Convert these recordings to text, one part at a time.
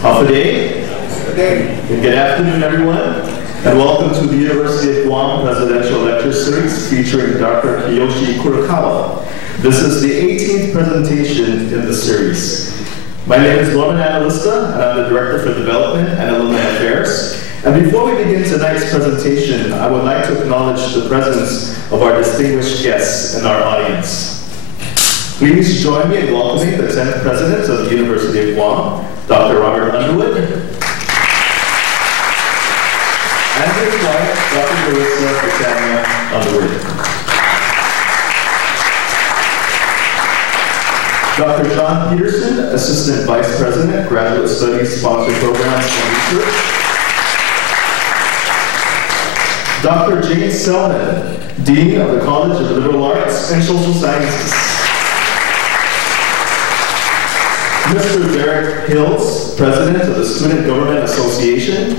Good afternoon, everyone, and welcome to the University of Guam Presidential Lecture Series featuring Dr. Kiyoshi Kurokawa. This is the 18th presentation in the series. My name is Norman Analista, and I'm the Director for Development and Alumni Affairs. And before we begin tonight's presentation, I would like to acknowledge the presence of our distinguished guests in our audience. Please join me in welcoming the 10th President of the University of Guam, Dr. Robert Underwood, and his wife, Dr. Marissa Britannia Underwood. Dr. John Peterson, Assistant Vice President, Graduate Studies Sponsored Programs and Research. Dr. Jane Selman, Dean of the College of Liberal Arts and Social Sciences. Mr. Derek Hills, President of the Student Government Association.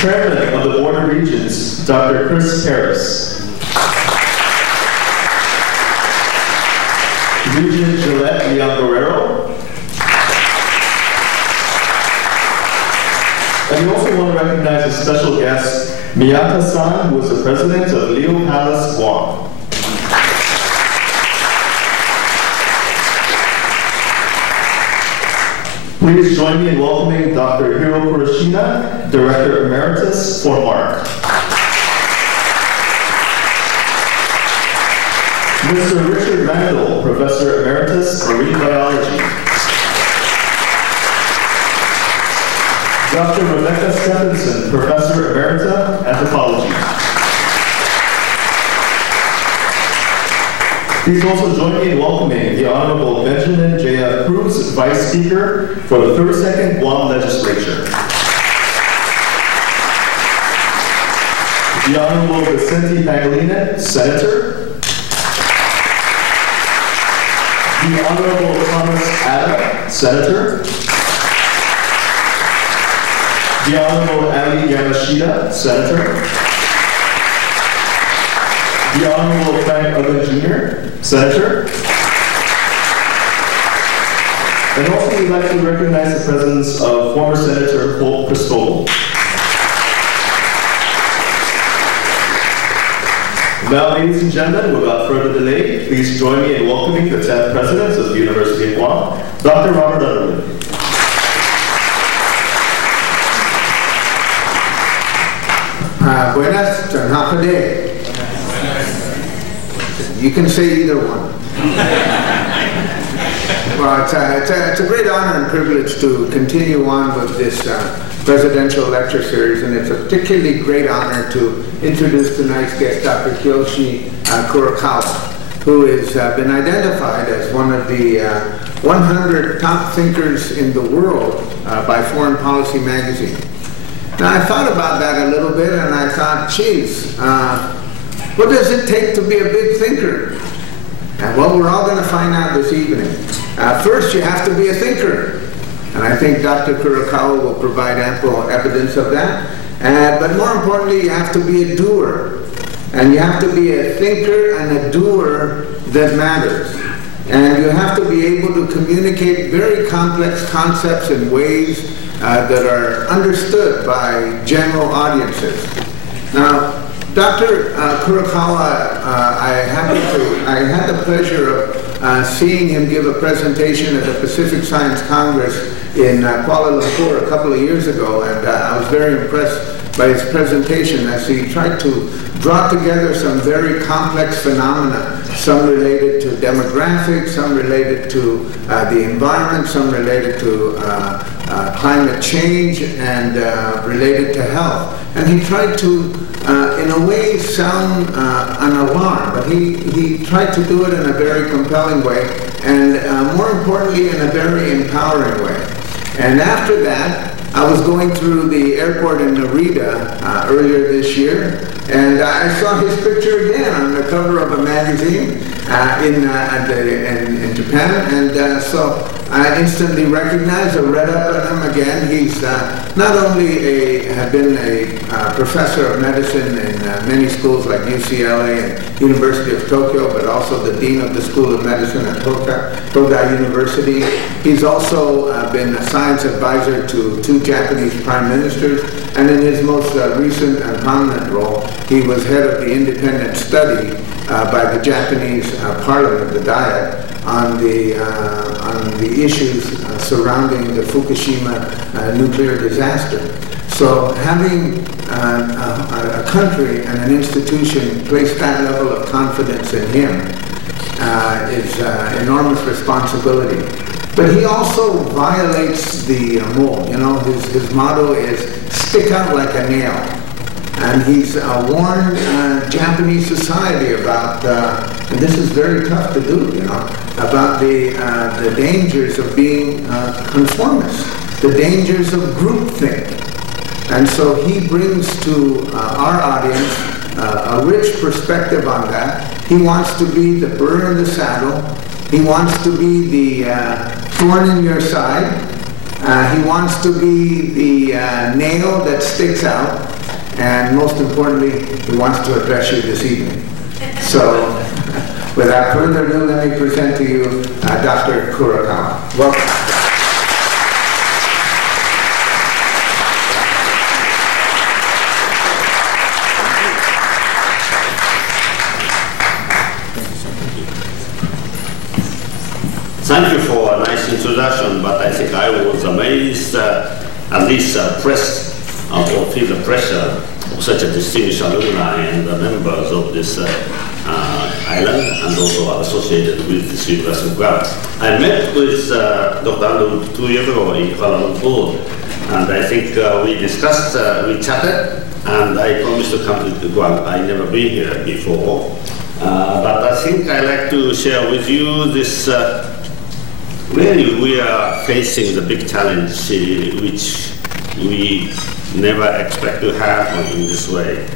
Chairman of the Board of Regents, Dr. Chris Harris. Regent Gillette Leon Guerrero. And we also want to recognize a special guest, Miyata-san, who is the President of Leo Palace, Guam. Please join me in welcoming Dr. Hiro Kuroshina, Director Emeritus for MARC. Mr. Richard Randall, Professor Emeritus, Marine Biology. Dr. Rebecca Stephenson, Professor Emerita, Anthropology. Please also join me in welcoming the Honorable Benjamin J.F. Cruz, Vice Speaker for the 32nd Guam Legislature. The Honorable Vicente Pangilinan, Senator. The Honorable Thomas Ada, Senator. The Honorable Ali Yamashita, Senator. The Honorable Frank Uggan Jr., Senator. And also we'd like to recognize the presence of former Senator Holt Cristobal. Now, ladies and gentlemen, without further delay, please join me in welcoming the 10th President of the University of Guam, Dr. Robert Underwood. Buenas, Janhapade. You can say either one. Well, it's a great honor and privilege to continue on with this presidential lecture series, and it's a particularly great honor to introduce tonight's guest, Dr. Kiyoshi Kurokawa, who has been identified as one of the 100 top thinkers in the world by Foreign Policy magazine. Now, I thought about that a little bit, and I thought, geez, what does it take to be a big thinker? And well, we're all going to find out this evening. First, you have to be a thinker. And I think Dr. Kurokawa will provide ample evidence of that. But more importantly, you have to be a doer. And you have to be a thinker and a doer that matters. And you have to be able to communicate very complex concepts in ways that are understood by general audiences. Now, Dr. Kurokawa, I had the pleasure of seeing him give a presentation at the Pacific Science Congress in Kuala Lumpur a couple of years ago, and I was very impressed by his presentation as he tried to draw together some very complex phenomena, some related to demographics, some related to the environment, some related to climate change, and related to health. And he tried to, in a way, sound an alarm, but he tried to do it in a very compelling way, and more importantly, in a very empowering way. And after that, I was going through the airport in Narita earlier this year, and I saw his picture again on the cover of a magazine in Japan, and so I instantly recognized. I read up on him again. He's not only had been a professor of medicine in many schools like UCLA and University of Tokyo, but also the dean of the School of Medicine at Todai University. He's also been a science advisor to 2 Japanese prime ministers, and in his most recent and prominent role, he was head of the independent study by the Japanese Parliament, the Diet, on the issues surrounding the Fukushima nuclear disaster. So having a country and an institution place that level of confidence in him is enormous responsibility. But he also violates the mold. You know, his motto is stick out like a nail. And he's warned Japanese society about, and this is very tough to do, you know, about the dangers of being conformist, the dangers of groupthink. And so he brings to our audience a rich perspective on that. He wants to be the burr in the saddle. He wants to be the thorn in your side. He wants to be the nail that sticks out. And most importantly, he wants to address you this evening. So, without further ado, let me present to you Dr. Kurokawa. Welcome. Thank you for a nice introduction, but I think I was amazed, at least pressed, or feel the pressure of such a distinguished alumni and members of this island, and also associated with this University of Guam. I met with Dr. Andrew 2 years ago in Kuala Lumpur, and I think we discussed, we chatted, and I promised to come to Guam. I've never been here before, but I think I'd like to share with you this. Really, we are facing the big challenge which we never expect to happen in this way.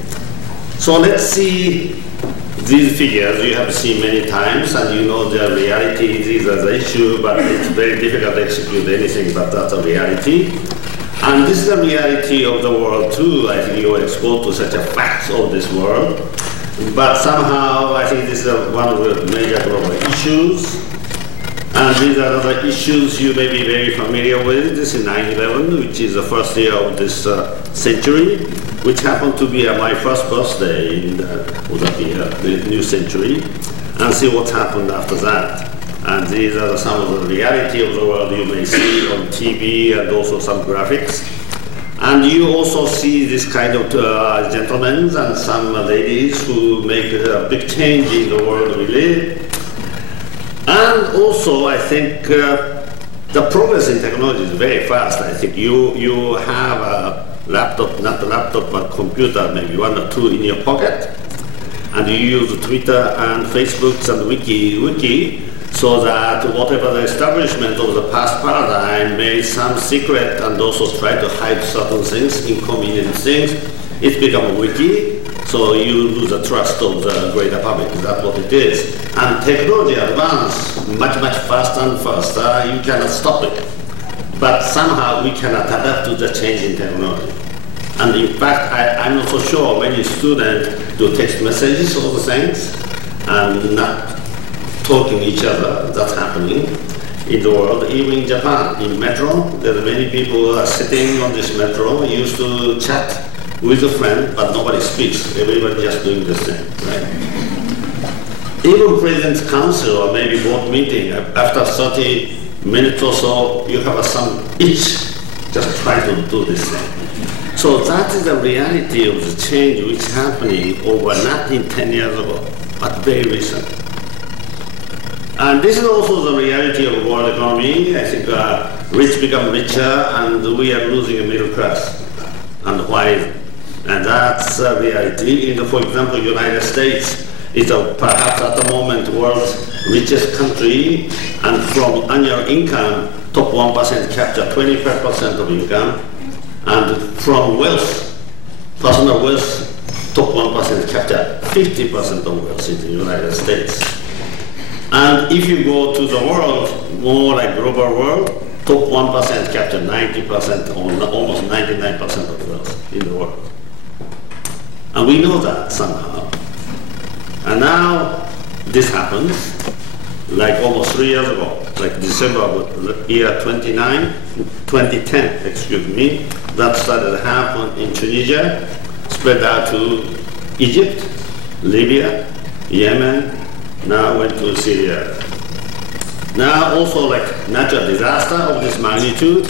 So let's see these figures. You have seen many times, and you know the reality. These are the issue, but it's very difficult to execute anything, but that's a reality. And this is the reality of the world too. I think you are exposed to such a fact of this world. But somehow, I think this is one of the major global issues. And these are the issues you may be very familiar with. This is 9/11, which is the first year of this century, which happened to be my first birthday in the new century, and see what happened after that. And these are some of the reality of the world you may see on TV, and also some graphics. And you also see this kind of gentlemen and some ladies who make a big change in the world we live. And also, I think the progress in technology is very fast. I think you have a laptop, not a laptop, but computer, maybe 1 or 2 in your pocket, and you use Twitter and Facebook and Wiki, so that whatever the establishment of the past paradigm made some secret and also try to hide certain things, inconvenient things, it's become a wiki. So you lose the trust of the greater public. That's what it is. And technology advances much faster and faster. You cannot stop it. But somehow we cannot adapt to the change in technology. And in fact, I'm not so sure many students do text messages, all the things, and not talking each other. That's happening in the world. Even in Japan, in metro, there are many people who are sitting on this metro, used to chat with a friend, but nobody speaks. Everybody just doing the same, right? Even President's Council or maybe board meeting, after 30 minutes or so, you have some itch, just try to do this thing. So that is the reality of the change which is happening over not in 10 years ago, but very recent. And this is also the reality of the world economy. I think rich become richer, and we are losing a middle class. And why? And that's a reality. For example, United States is perhaps at the moment world's richest country, and from annual income, top 1% capture 25% of income, and from wealth, personal wealth, top 1% capture 50% of wealth in the United States. And if you go to the world, more like global world, top 1% capture 90% or almost 99% of wealth in the world. And we know that somehow. And now this happens, like almost 3 years ago, like December of the year 2010, excuse me, that started to happen in Tunisia, spread out to Egypt, Libya, Yemen, now went to Syria. Now also like natural disaster of this magnitude,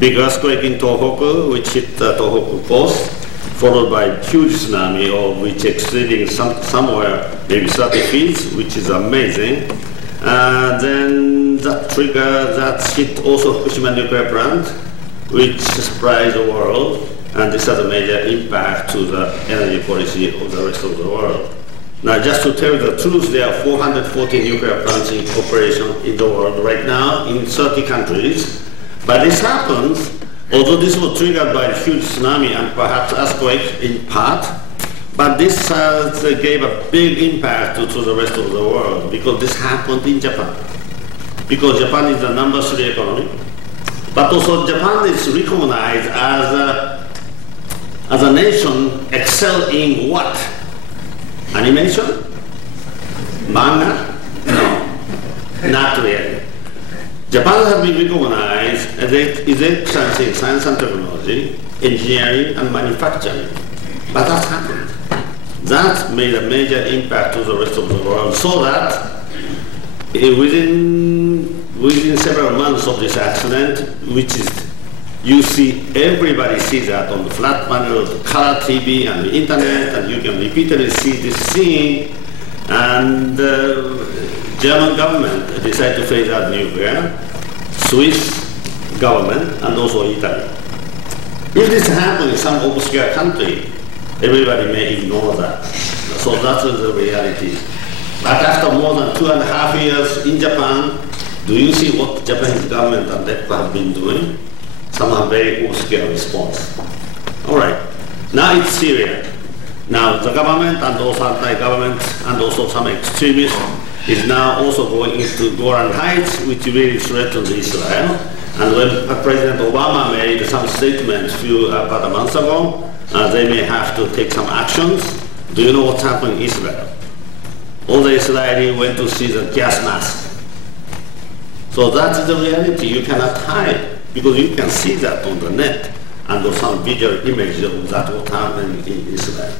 big earthquake in Tohoku, which hit the Tohoku coast, followed by huge tsunami, or which exceeding somewhere maybe 30 feet, which is amazing. Then that trigger, that hit also Fukushima nuclear plant, which surprised the world, and this has a major impact to the energy policy of the rest of the world. Now, just to tell you the truth, there are 440 nuclear plants in operation in the world right now in 30 countries. But this happens, although this was triggered by a huge tsunami and perhaps earthquake in part, but this gave a big impact to the rest of the world because this happened in Japan. Because Japan is the number 3 economy, but also Japan is recognized as a nation excel in what? Animation? Manga? No, not really. Japan has been recognized as its excellence in science and technology, engineering and manufacturing. But that happened. That made a major impact to the rest of the world, so that within several months of this accident, which is, you see, everybody sees that on the flat panel, the color TV and the internet, and you can repeatedly see this scene. And the German government decided to phase out nuclear, Swiss government, and also Italy. If this happens in some obscure country, everybody may ignore that. So that is the reality. But after more than 2.5 years in Japan, do you see what the Japanese government and DECA have been doing? Some have very obscure response. All right, now it's Syria. Now the government and also anti-government and also some extremists is now also going into Golan Heights, which really threatens Israel. And when President Obama made some statements about a month ago, they may have to take some actions. Do you know what's happening in Israel? All the Israelis went to see the gas mask. So that's the reality. You cannot hide, because you can see that on the net and on some visual images of that what happened in Israel.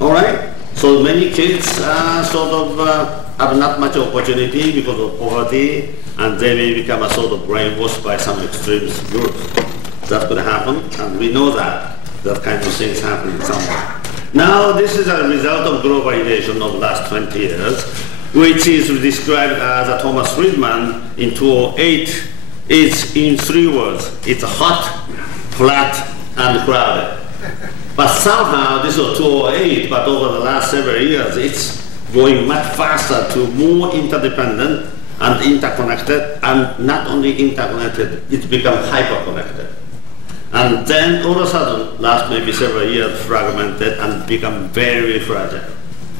All right? So many kids sort of have not much opportunity because of poverty, and they may become a sort of brainwashed by some extremist groups. That could happen, and we know that kind of things happening somewhere. Now, this is a result of globalization of the last 20 years, which is described as Thomas Friedman in 2008. It's in 3 words. It's hot, flat, and crowded. But somehow, this was 2008, but over the last several years, it's going much faster to more interdependent and interconnected, and not only interconnected, it's become hyper-connected. And then all of a sudden, last maybe several years, fragmented and become very fragile.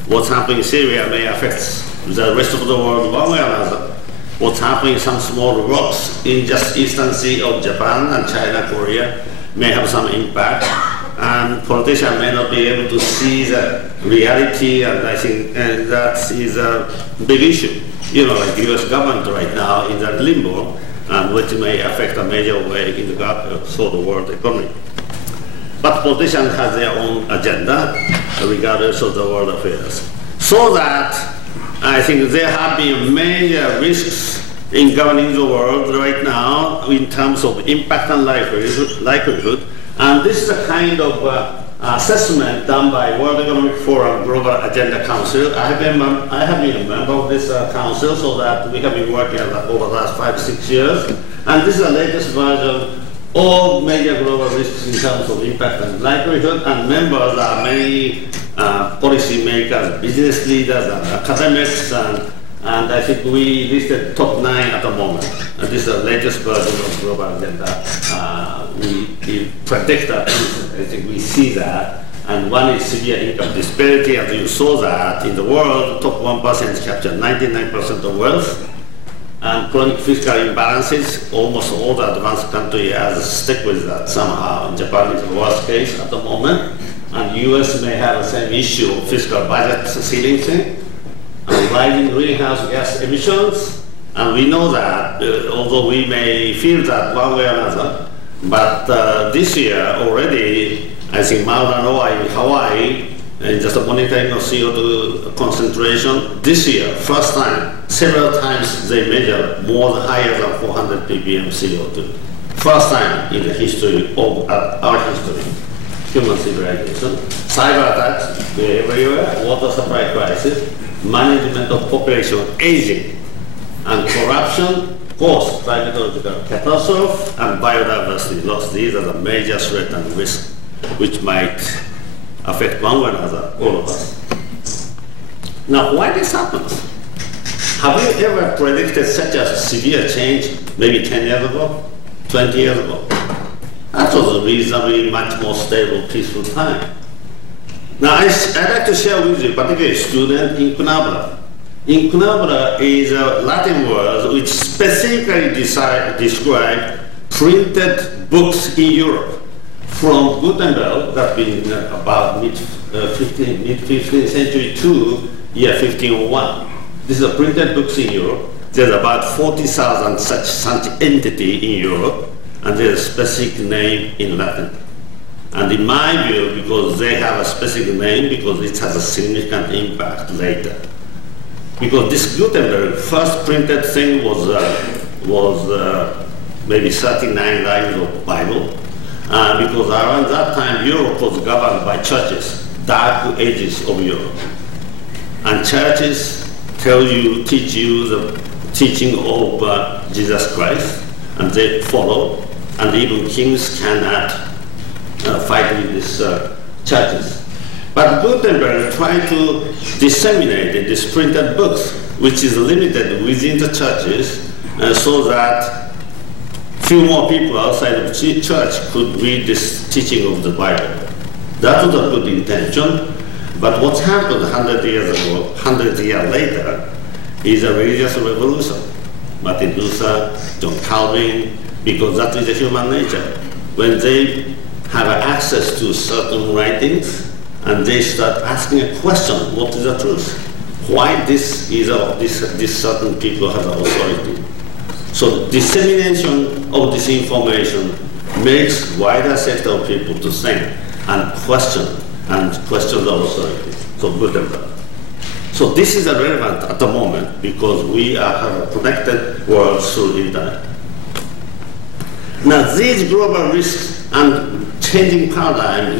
What's happening in Syria may affect the rest of the world one way or another. What's happening in some small rocks in just eastern sea of Japan and China, Korea may have some impact. And politicians may not be able to see the reality, and I think that is a big issue. You know, like the US government right now in that limbo, and which may affect a major way in the sort of world economy. But politicians have their own agenda, regardless of the world affairs. So that I think there have been major risks in governing the world right now in terms of impact and likelihood. And this is a kind of assessment done by World Economic Forum Global Agenda Council. I have been a member of this council, so that we have been working over the last 5-6 years. And this is the latest version of major global risks in terms of impact and likelihood. And members are many policy makers, business leaders, and academics, and I think we listed top 9 at the moment. And this is the latest version of Global Agenda. We predict that, I think we see that and one is severe income disparity, as you saw that in the world, top 1% capture 99% of wealth, and chronic fiscal imbalances, almost all the advanced countries have stick with that somehow. Japan is the worst case at the moment, and US may have the same issue of fiscal budget ceiling thing, and rising greenhouse gas emissions, and we know that, although we may feel that one way or another, but this year already, I think Mauna Loa in Hawaii, and just monitoring of CO2 concentration, this year, first time, several times they measured more than higher than 400 ppm CO2. First time in the history of our history, human civilization. Cyber attacks everywhere, water supply crisis, management of population aging, and corruption, cost, climatological catastrophe, and biodiversity loss. These are the major threats and risks which might affect one way or another, all of us. Now, why this happens? Have you ever predicted such a severe change maybe 10 years ago, 20 years ago? That was a reasonably much more stable, peaceful time. Now, I'd like to share with you, particularly a student in Cunabra. In Cunabra is a Latin word which specifically describes printed books in Europe. From Gutenberg, that's been about mid-15th century to year 1501. This is a printed books in Europe. There's about 40,000 such entity in Europe, and there's a specific name in Latin. And in my view, because they have a specific name, because it has a significant impact later. Because this Gutenberg first printed thing was maybe 39 lines of Bible. Because around that time, Europe was governed by churches, dark ages of Europe. And churches teach you the teaching of Jesus Christ, and they follow, and even kings cannot fight with these churches. But Gutenberg tried to disseminate these printed books, which is limited within the churches, so that few more people outside of the church could read this teaching of the Bible. That was a good intention, but what happened 100 years ago, 100 years later, is a religious revolution. Martin Luther, John Calvin, because that is the human nature. When they have access to certain writings, and they start asking a question, what is the truth? Why this certain people have authority? So dissemination of this information makes wider sector of people to think and question the authority. So Gutenberg. So this is relevant at the moment because we have a connected world through internet. Now these global risks and changing paradigm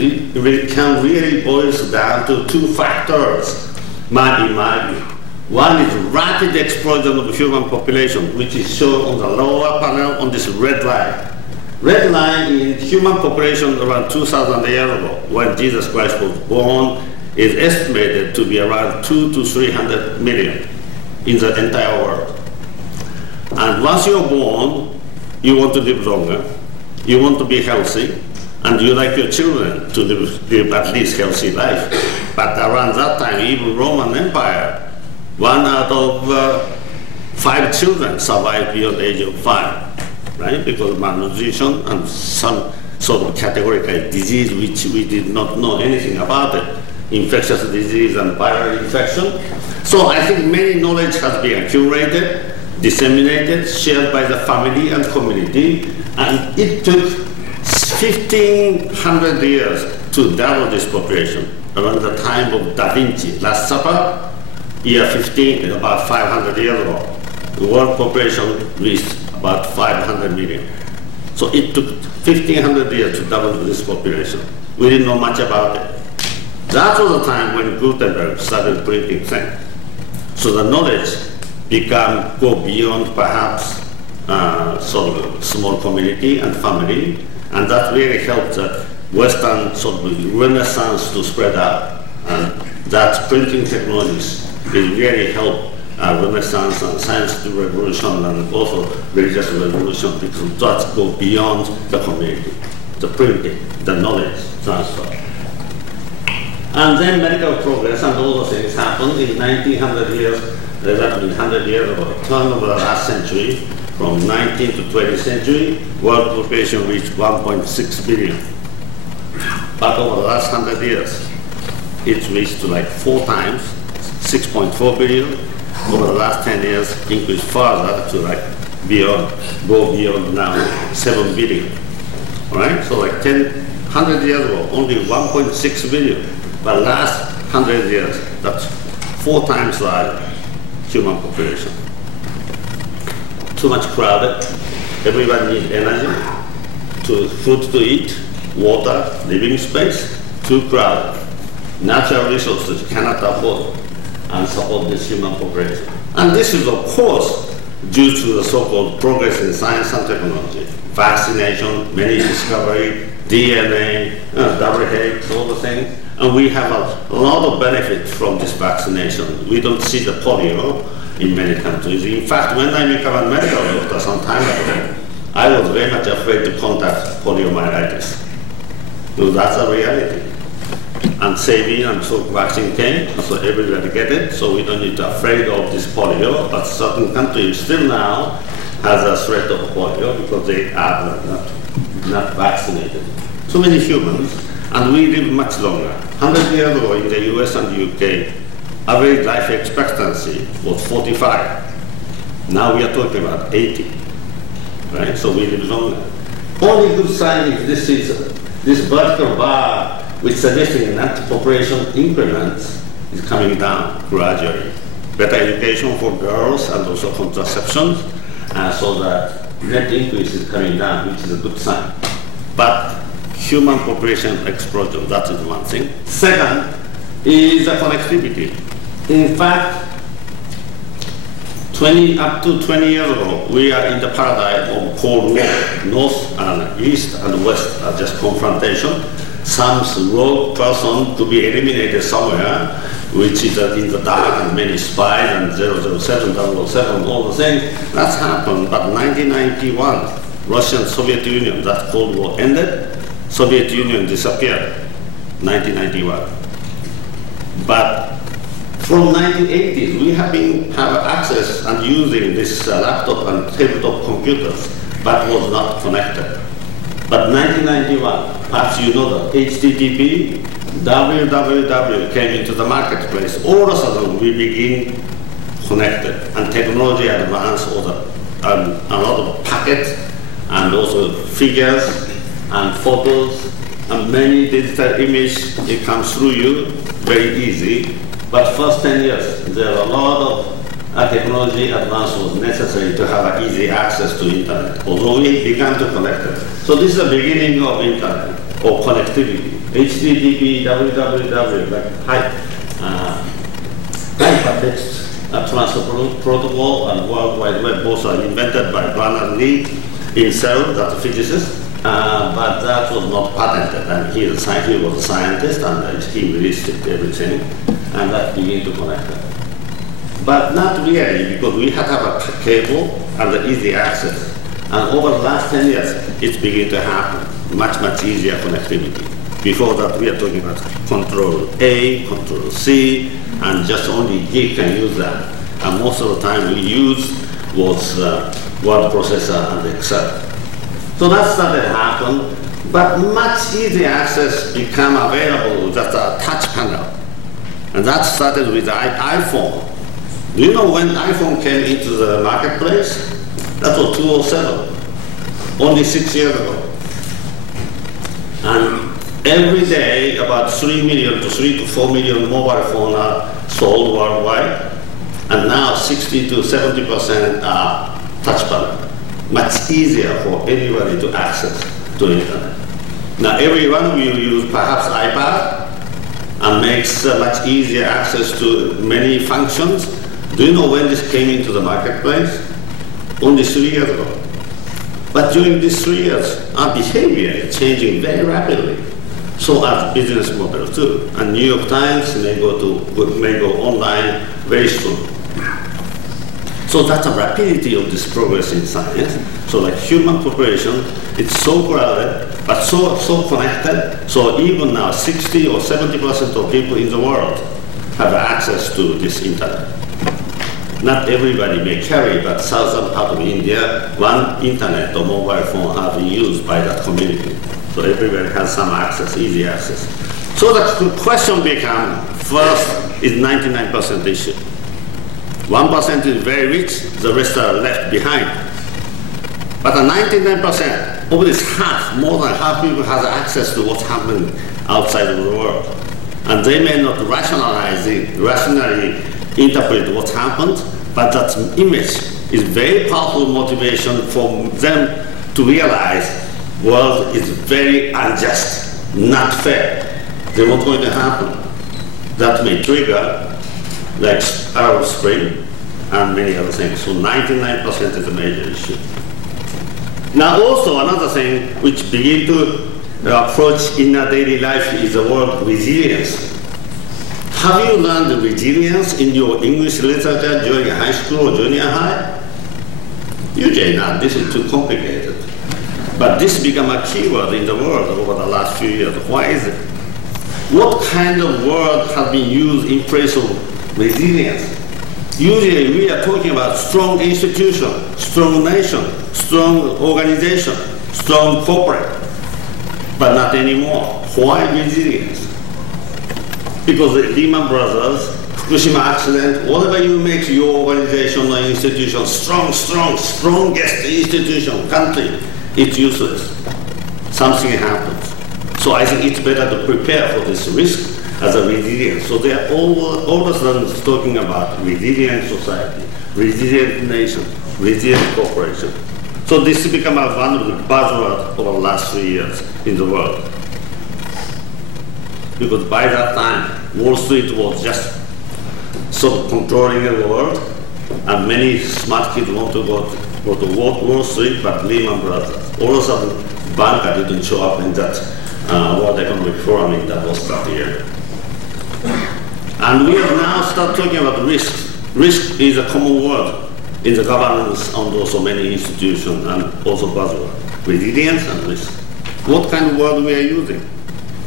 can really boil down to two factors, in my view. One is rapid explosion of human population, which is shown on the lower panel on this red line. Red line in human population around 2,000 years ago, when Jesus Christ was born, is estimated to be around 200 to 300 million in the entire world. And once you're born, you want to live longer, you want to be healthy, and you like your children to live at least healthy life. But around that time, even Roman Empire, 1 out of 5 children survived beyond the age of 5, right? Because of malnutrition and some sort of categorical disease which we did not know anything about it, infectious disease and viral infection. So I think many knowledge has been accumulated, disseminated, shared by the family and community, and it took 1,500 years to double this population. Around the time of Da Vinci, Last Supper, year 15, about 500 years ago, the world population reached about 500 million. So it took 1,500 years to double this population. We didn't know much about it. That was the time when Gutenberg started printing things. So the knowledge go beyond perhaps sort of small community and family, and that really helped the Western sort of renaissance to spread out. And that printing technologies will really help Renaissance and science revolution and also religious revolution, because that go beyond the community, the printing, the knowledge transfer. And then medical progress and all the things happened in 1900 years, that means 100 years of the turn of the last century, from 19th to 20th century, world population reached 1.6 billion. But over the last 100 years, it's reached to like 4 times, 6.4 billion. Over the last 10 years, increased further to like go beyond now 7 billion. All right? So like 100 years ago, only 1.6 billion. But last 100 years, that's 4 times larger human population. Too much crowded. Everybody needs energy, food to eat, water, living space. Too crowded. Natural resources cannot afford and support this human population. And this is, of course, due to the so-called progress in science and technology. Vaccination, many discovery, DNA, WHO, all the things. And we have a lot of benefit from this vaccination. We don't see the polio in many countries. In fact, when I became a medical doctor some time ago, I was very much afraid to contact poliomyelitis. So that's a reality. And Sabin and Salk vaccine came, so everybody get it, so we don't need to be afraid of this polio, but certain countries still now has a threat of polio because they are not vaccinated. So many humans, and we live much longer. 100 years ago in the US and the UK, average life expectancy was 45. Now we are talking about 80, right? So we live longer. Only good sign is this vertical bar, which suggesting that population increments is coming down gradually. Better education for girls and also contraception, so that net increase is coming down, which is a good sign. But human population explosion, that is one thing. Second is the connectivity. In fact, up to 20 years ago, we are in the paradigm of Cold War. North and East and West are just confrontation. Some rogue person to be eliminated somewhere, which is in the dark, and many spies and 007, 007, all the things. That's happened, but 1991, Russia, Soviet Union, that Cold War ended. Soviet Union disappeared, 1991. But from 1980s, we have access and using this laptop and tabletop computers, but was not connected. But 1991, perhaps you know that HTTP, www came into the marketplace. All of a sudden, we begin connected, and technology advanced, a lot of packets, and also figures, and photos, and many digital images, it comes through you, very easy. But first 10 years, there are a lot of technology advance was necessary to have easy access to internet, although we began to connect it. So this is the beginning of internet, or connectivity. HTTP, www, like hypertext transfer protocol and World Wide Web both are invented by Bernard Lee himself, that's a physicist. But that was not patented, and he was a scientist, and he released it, everything, and that began to connect it. But not really, because we had to have a cable and the easy access. And over the last 10 years, it's beginning to happen, much easier connectivity. Before that, we are talking about Control A, Control C, and just only geek can use that. And most of the time we use was word processor and Excel. So that started to happen, but much easier access became available with just a touch panel. And that started with the iPhone. Do you know when iPhone came into the marketplace? That was 2007, only 6 years ago. And every day, about 3 million to 3 to 4 million mobile phones are sold worldwide. And now 60 to 70% are touch panel. Much easier for anybody to access to internet. Now every one of you use perhaps iPad and makes much easier access to many functions. Do you know when this came into the marketplace? Only 3 years ago. But during these 3 years, our behavior is changing very rapidly. So are business model too. And New York Times may go online very soon. So that's a rapidity of this progress in science. So like human population, it's so crowded, but so connected. So even now, 60 or 70% of people in the world have access to this internet. Not everybody may carry, but southern part of India, one internet or mobile phone have been used by that community. So everybody has some access, easy access. So the question becomes, first is 99% issue. 1% is very rich, the rest are left behind. But 99% of this half, more than half people have access to what's happening outside of the world. And they may not rationally interpret what's happened, but that image is very powerful motivation for them to realize the world is very unjust, not fair. Then what's going to happen? That may trigger like Arab Spring and many other things. So 99% is a major issue. Now also another thing which begin to approach in our daily life is the word resilience. Have you learned the resilience in your English literature during high school or junior high? Usually not, this is too complicated. But this became a keyword in the world over the last few years. Why is it? What kind of word has been used in place of resilience? Usually we are talking about strong institution, strong nation, strong organization, strong corporate, but not anymore. Why resilience? Because the Lehman Brothers, Fukushima accident, whatever you make your organization or institution strongest institution, country, it's useless. Something happens. So I think it's better to prepare for this risk as a resilience. So they are all of them talking about resilient society, resilient nation, resilient corporation. So this has become one of the buzzwords over the last 3 years in the world. Because by that time, Wall Street was just sort of controlling the world, and many smart kids want to go to Wall Street, but Lehman Brothers. All of a sudden, banker didn't show up in that World Economic Forum in Davos that year. And we have now started talking about risk. Risk is a common word in the governance and also many institutions, and also buzzword. Resilience and risk. What kind of word we are using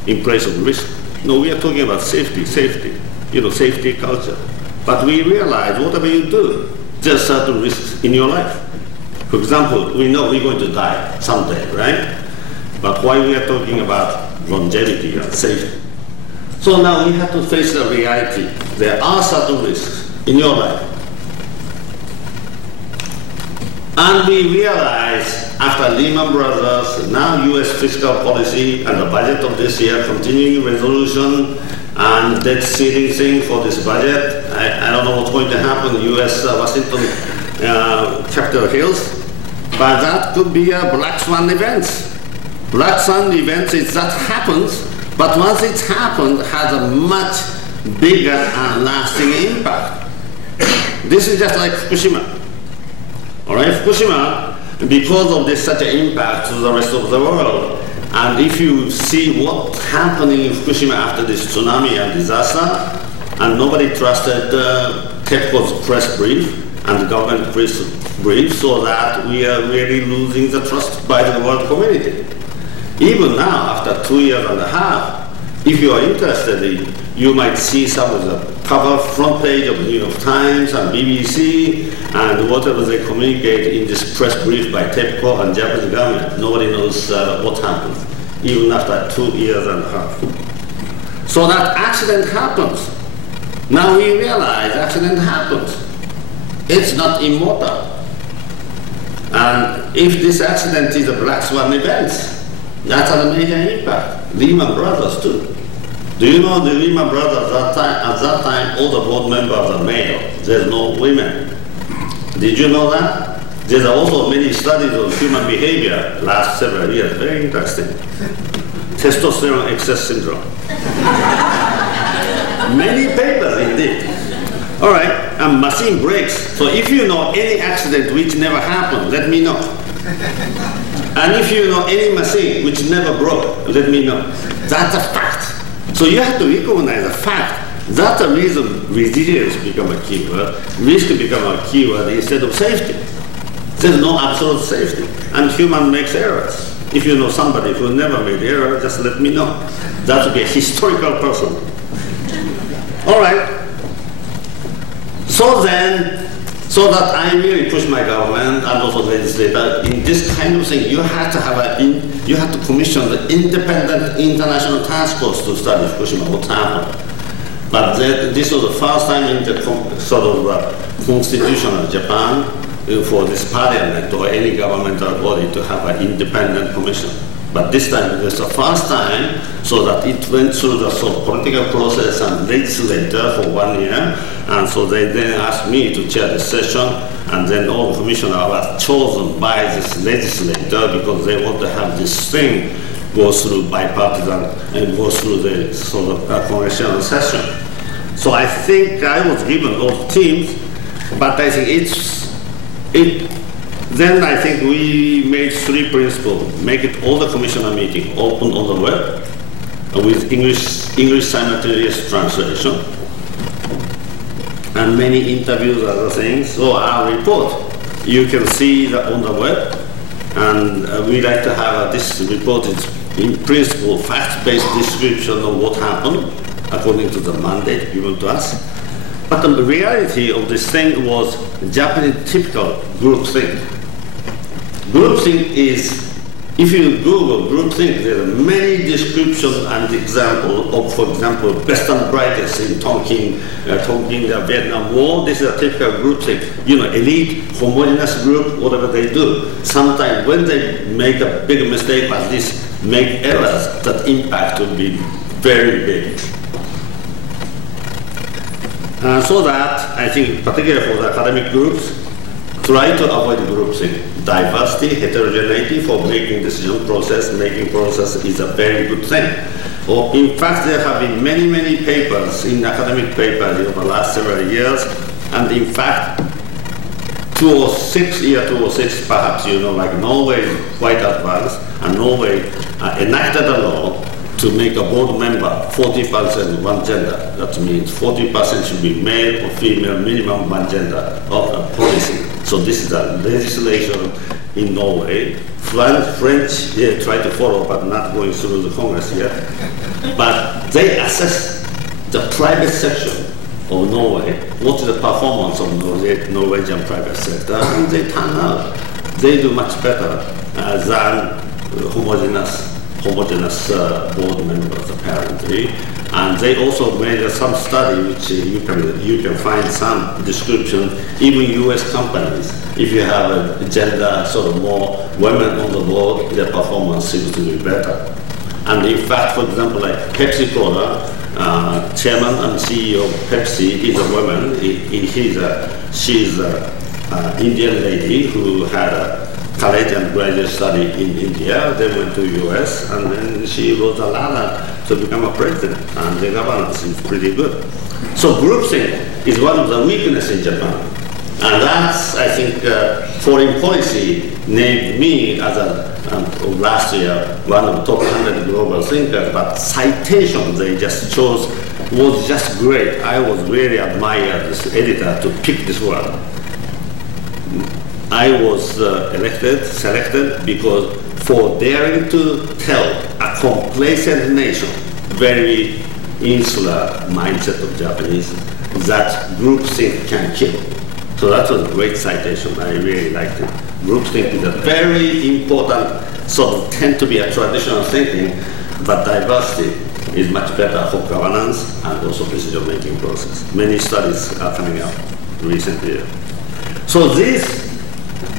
in place of risk? No, we are talking about safety, safety culture. But we realize whatever you do, there's certain risks in your life. For example, we know we're going to die someday, right? But why we are talking about longevity and safety? So now we have to face the reality. There are certain risks in your life. And we realize after Lehman Brothers, now US fiscal policy and the budget of this year, continuing resolution and debt ceiling thing for this budget. I don't know what's going to happen in US Washington Capitol Hills, but that could be a black swan event. Black swan event is that happens, but once it's happened, has a much bigger and lasting impact. This is just like Fukushima. All right, Fukushima, because of this such an impact to the rest of the world, and if you see what's happening in Fukushima after this tsunami and disaster, and nobody trusted TEPCO's press brief and the government press brief, so that we are really losing the trust by the world community. Even now, after 2 years and a half, if you are interested, you might see some of the cover front page of New York Times and BBC and whatever they communicate in this press brief by TEPCO and Japanese government. Nobody knows what happened, even after 2 years and a half. So that accident happens. Now we realize accident happens. It's not immortal. And if this accident is a black swan event, that has a major impact. Lehman Brothers too. Do you know the Lehman Brothers at that time all the board members are male. There's no women. Did you know that? There's also many studies on human behavior last several years. Very interesting. Testosterone excess syndrome. Many papers indeed. All right, and machine breaks. So if you know any accident which never happened, let me know. And if you know any machine which never broke, let me know. That's a fact. So you have to recognize the fact. That's the reason resilience become a keyword, risk become a keyword instead of safety. There's no absolute safety, and human makes errors. If you know somebody who never made error, just let me know. That would be a historical person. All right. So then, so that I really push my government and also legislator in this kind of thing, you have to have you have to commission the independent international task force to study Fukushima what happened. But this was the first time in the constitution of Japan for this parliament or any governmental body to have an independent commission. But this time it was the first time, so that it went through the political process and legislature for 1 year, and so they then asked me to chair the session, and then all the commissioners were chosen by this legislator because they want to have this thing go through bipartisan and go through the congressional session. So I think I was given all the teams, but I think then I think we made 3 principles. Make it all the commissioner meeting open on the web with English simultaneous translation and many interviews, other things. So our report, you can see that on the web, and we like to have this report is in principle fact-based description of what happened according to the mandate given to us. But the reality of this thing was Japanese typical groupthink. Groupthink is, if you Google groupthink, there are many descriptions and examples of, for example, best and brightest in Tonkin, the Vietnam War. This is a typical groupthink. You know, elite, homogeneous group, whatever they do. Sometimes when they make a big mistake like this, make errors, that impact will be very big. So that, I think, particularly for the academic groups, try to avoid groupthink. Diversity, heterogeneity for making decision process, making process is a very good thing. Or in fact, there have been many, many papers in academic papers over the last several years, and in fact, 2006 perhaps, you know, like Norway is quite advanced, and Norway enacted a law to make a board member 40% one gender. That means 40% should be male or female, minimum one gender of a policy. So this is a legislation in Norway. French try to follow, but not going through the Congress yet. But they assess the private section of Norway, what is the performance of Norwegian private sector, and they turn out they do much better than homogeneous board members apparently. And they also made some study which you can find some description, even US companies. If you have a gender sort of more women on the board, their performance seems to be better. And in fact, for example, like Pepsi Cola, chairman and CEO of Pepsi is a woman. She's an Indian lady who had a college and graduate study in India. They went to US, and then she rose a ladder to become a president, and the governance is pretty good. So groupthink is one of the weaknesses in Japan. And that's, I think, foreign policy named me as last year one of the top 100 global thinkers, but citation they just chose was just great. I was really admired this editor to pick this word. I was selected because for daring to tell a complacent nation, very insular mindset of Japanese, that groupthink can kill. So that was a great citation. I really liked it. Groupthink is a very important, sort of tend to be a traditional thinking, but diversity is much better for governance and also decision-making process. Many studies are coming out recently. So this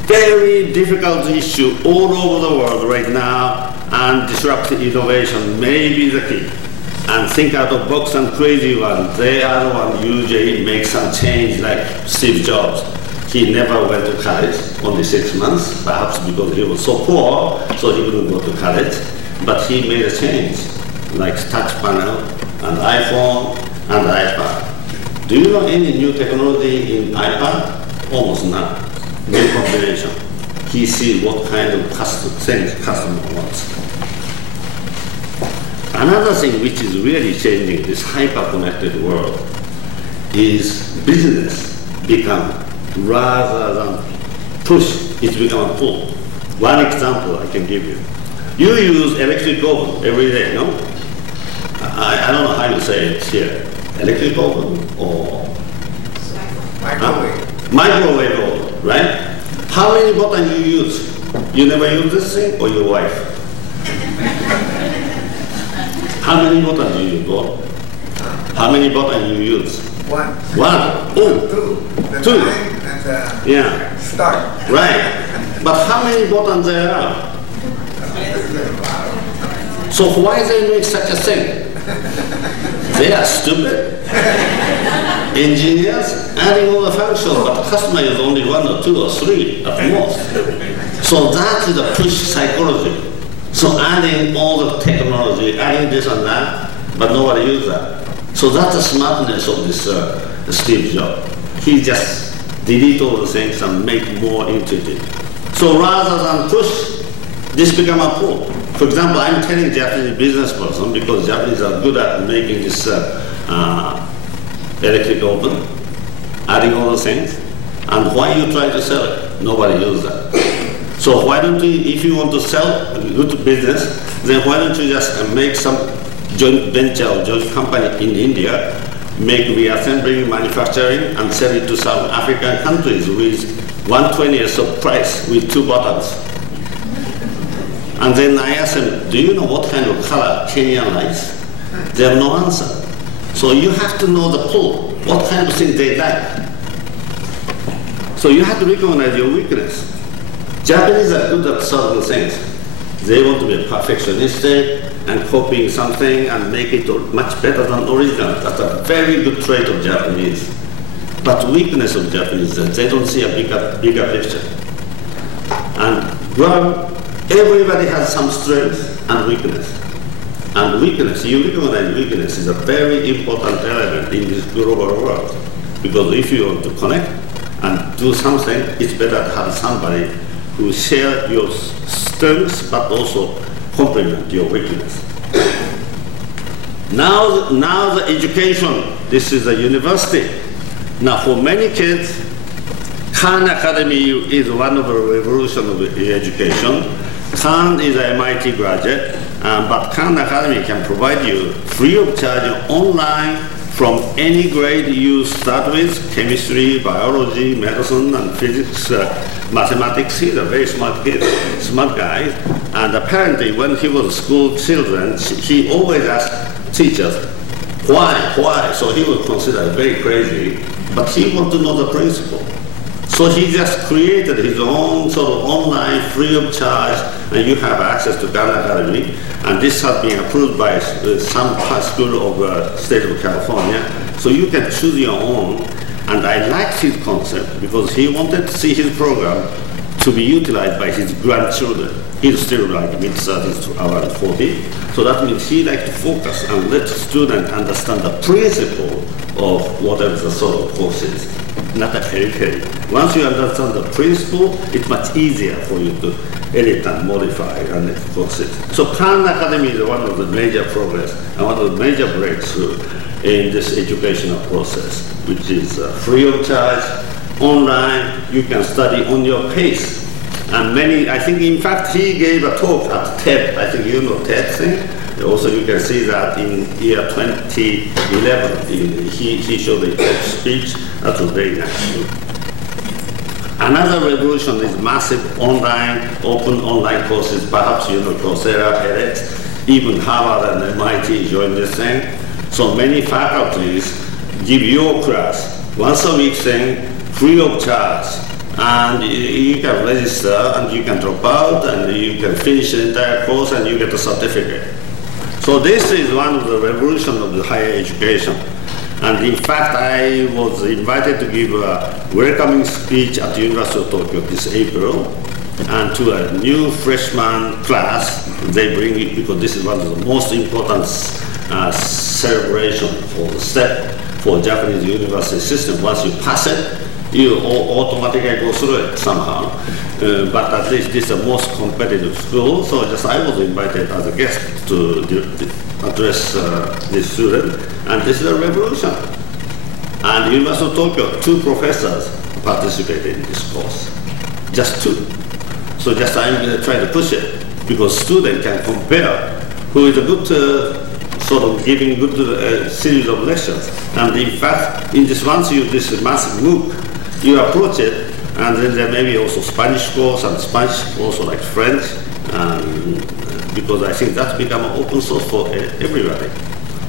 very difficult issue all over the world right now, and disruptive innovation may be the key. And think out of box and crazy ones, they are the ones usually make some change, like Steve Jobs. He never went to college, only 6 months, perhaps because he was so poor, so he wouldn't go to college. But he made a change, like touch panel, and iPhone, and iPad. Do you know any new technology in iPad? Almost none. New combination. He sees what kind of things customer wants. Another thing which is really changing this hyper-connected world is business become, rather than push, it's become a pull. One example I can give you. You use electric oven every day, no? I don't know how you say it here. Electric oven or Microwave. Microwave oven, right? How many buttons you use? You never use this thing, or your wife? How many buttons do you use? How many buttons you use? One. One. Oh. Two. The Two. time and the Yeah. start. Right. But how many buttons there are? So why they make such a thing? They are stupid. Engineers adding all the functions, but the customer is only 1 or 2 or 3 at most. So that is the push psychology. So adding all the technology, adding this and that, but nobody uses that. So that's the smartness of this Steve Jobs. He just delete all the things and make more intuitive. So rather than push, this become a pull. For example, I'm telling Japanese business person, because Japanese are good at making this electric oven, adding all the things, and why you try to sell it? Nobody uses that. So why don't you, if you want to sell a good business, then why don't you just make some joint venture or joint company in India, make reassembly, manufacturing, and sell it to some African countries with 1/20th of price with 2 buttons. And then I asked them, do you know what kind of color Kenyan likes? They have no answer. So you have to know the pull, what kind of thing they like. So you have to recognize your weakness. Japanese are good at certain things. They want to be perfectionistic and copying something and make it much better than original. That's a very good trait of Japanese. But weakness of Japanese is that they don't see a bigger picture. And everybody has some strength and weakness. And weakness, you recognize weakness is a very important element in this global world. Because if you want to connect and do something, it's better to have somebody who share your strengths but also complement your weakness. Now the education, this is a university. Now for many kids, Khan Academy is one of the revolution of education. Khan is an MIT graduate, but Khan Academy can provide you free of charge online from any grade you start with, chemistry, biology, medicine, and physics, mathematics. He's a very smart kid, smart guy. And apparently when he was school children, he always asked teachers, why? So he was considered very crazy, but he wanted to know the principle. So he just created his own sort of online, free of charge, and you have access to Khan Academy. And this has been approved by some school of state of California. So you can choose your own. And I liked his concept because he wanted to see his program to be utilized by his grandchildren. He's still like mid-30s to around 40. So that means he likes to focus and let students understand the principle of whatever the sort of course is. Not a fairy. Once you understand the principle, it's much easier for you to edit and modify and courses. So Khan Academy is one of the major progress and one of the major breakthroughs in this educational process, which is free of charge, online, you can study on your pace. And many, I think in fact he gave a talk at TED, I think you know TED thing. Also you can see that in year 2011, he showed a TED speech. That was very nice. Another revolution is massive online, open online courses. Perhaps you know Coursera, edX, even Harvard and MIT joined this thing. So many faculties give your class once a week thing, free of charge. And you can register and you can drop out and you can finish the entire course and you get a certificate. So this is one of the revolution of the higher education. And in fact, I was invited to give a welcoming speech at the University of Tokyo this April, and to a new freshman class. They bring it because this is one of the most important celebration for the step for Japanese university system. Once you pass it, you automatically go through it somehow. But at least this is the most competitive school, so I was invited as a guest to address this student, and this is a revolution. And University of Tokyo, 2 professors participated in this course, just 2. So I'm going to try to push it. because students can compare who is a good sort of giving good series of lectures. And in fact, in this once you this massive MOOC, you approach it, and then there may be also Spanish course and Spanish also like French, because I think that's become an open source for everybody.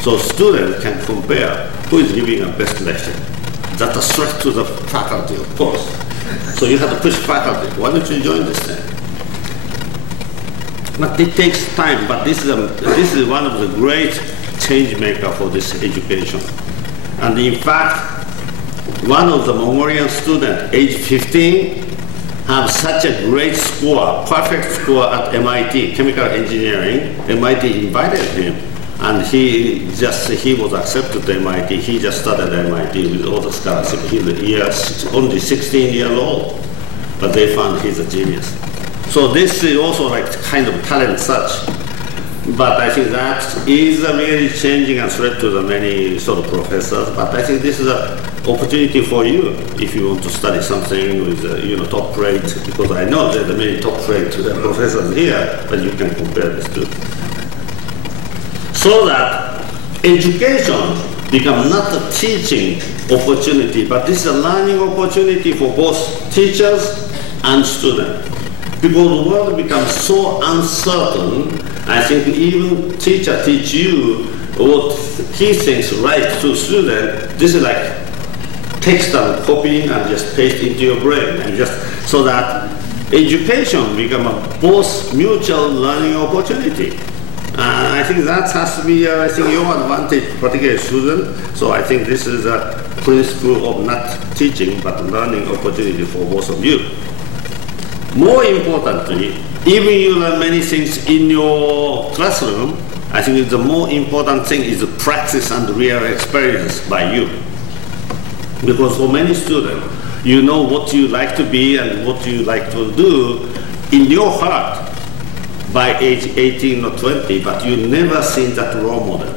So students can compare who is giving a best lecture. That's a threat to the faculty, of course. So you have to push faculty. Why don't you join this thing? But it takes time, but this is one of the great change maker for this education. And in fact, one of the Mongolian students, age 15, have such a great score, perfect score at MIT, chemical engineering. MIT invited him, and he was accepted to MIT. He just started MIT with all the scholarship. He's only 16 years old, but they found he's a genius. So this is also like kind of talent search. But I think that is a really changing and threat to the many sort of professors. But I think this is an opportunity for you if you want to study something with top rate, because I know there are many top rate professors here, but you can compare this too. So that education becomes not a teaching opportunity, but this is a learning opportunity for both teachers and students. Because the world becomes so uncertain, I think even teacher teach you what he thinks right to student. This is like text and copying and just paste into your brain, and just so that education become a both mutual learning opportunity. I think that has to be, I think, your advantage, particularly student. So I think this is a principle of not teaching, but learning opportunity for both of you. More importantly, even you learn many things in your classroom, I think the more important thing is the practice and real experience by you. Because for many students, you know what you like to be and what you like to do in your heart by age 18 or 20, but you never seen that role model.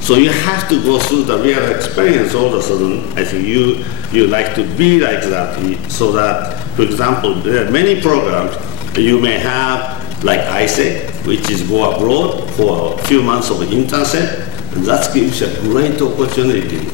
So you have to go through the real experience all of a sudden. I think you like to be like that, so that, for example, there are many programs you may have, like ISEC, which is go abroad for a few months of internship, and that gives you a great opportunity.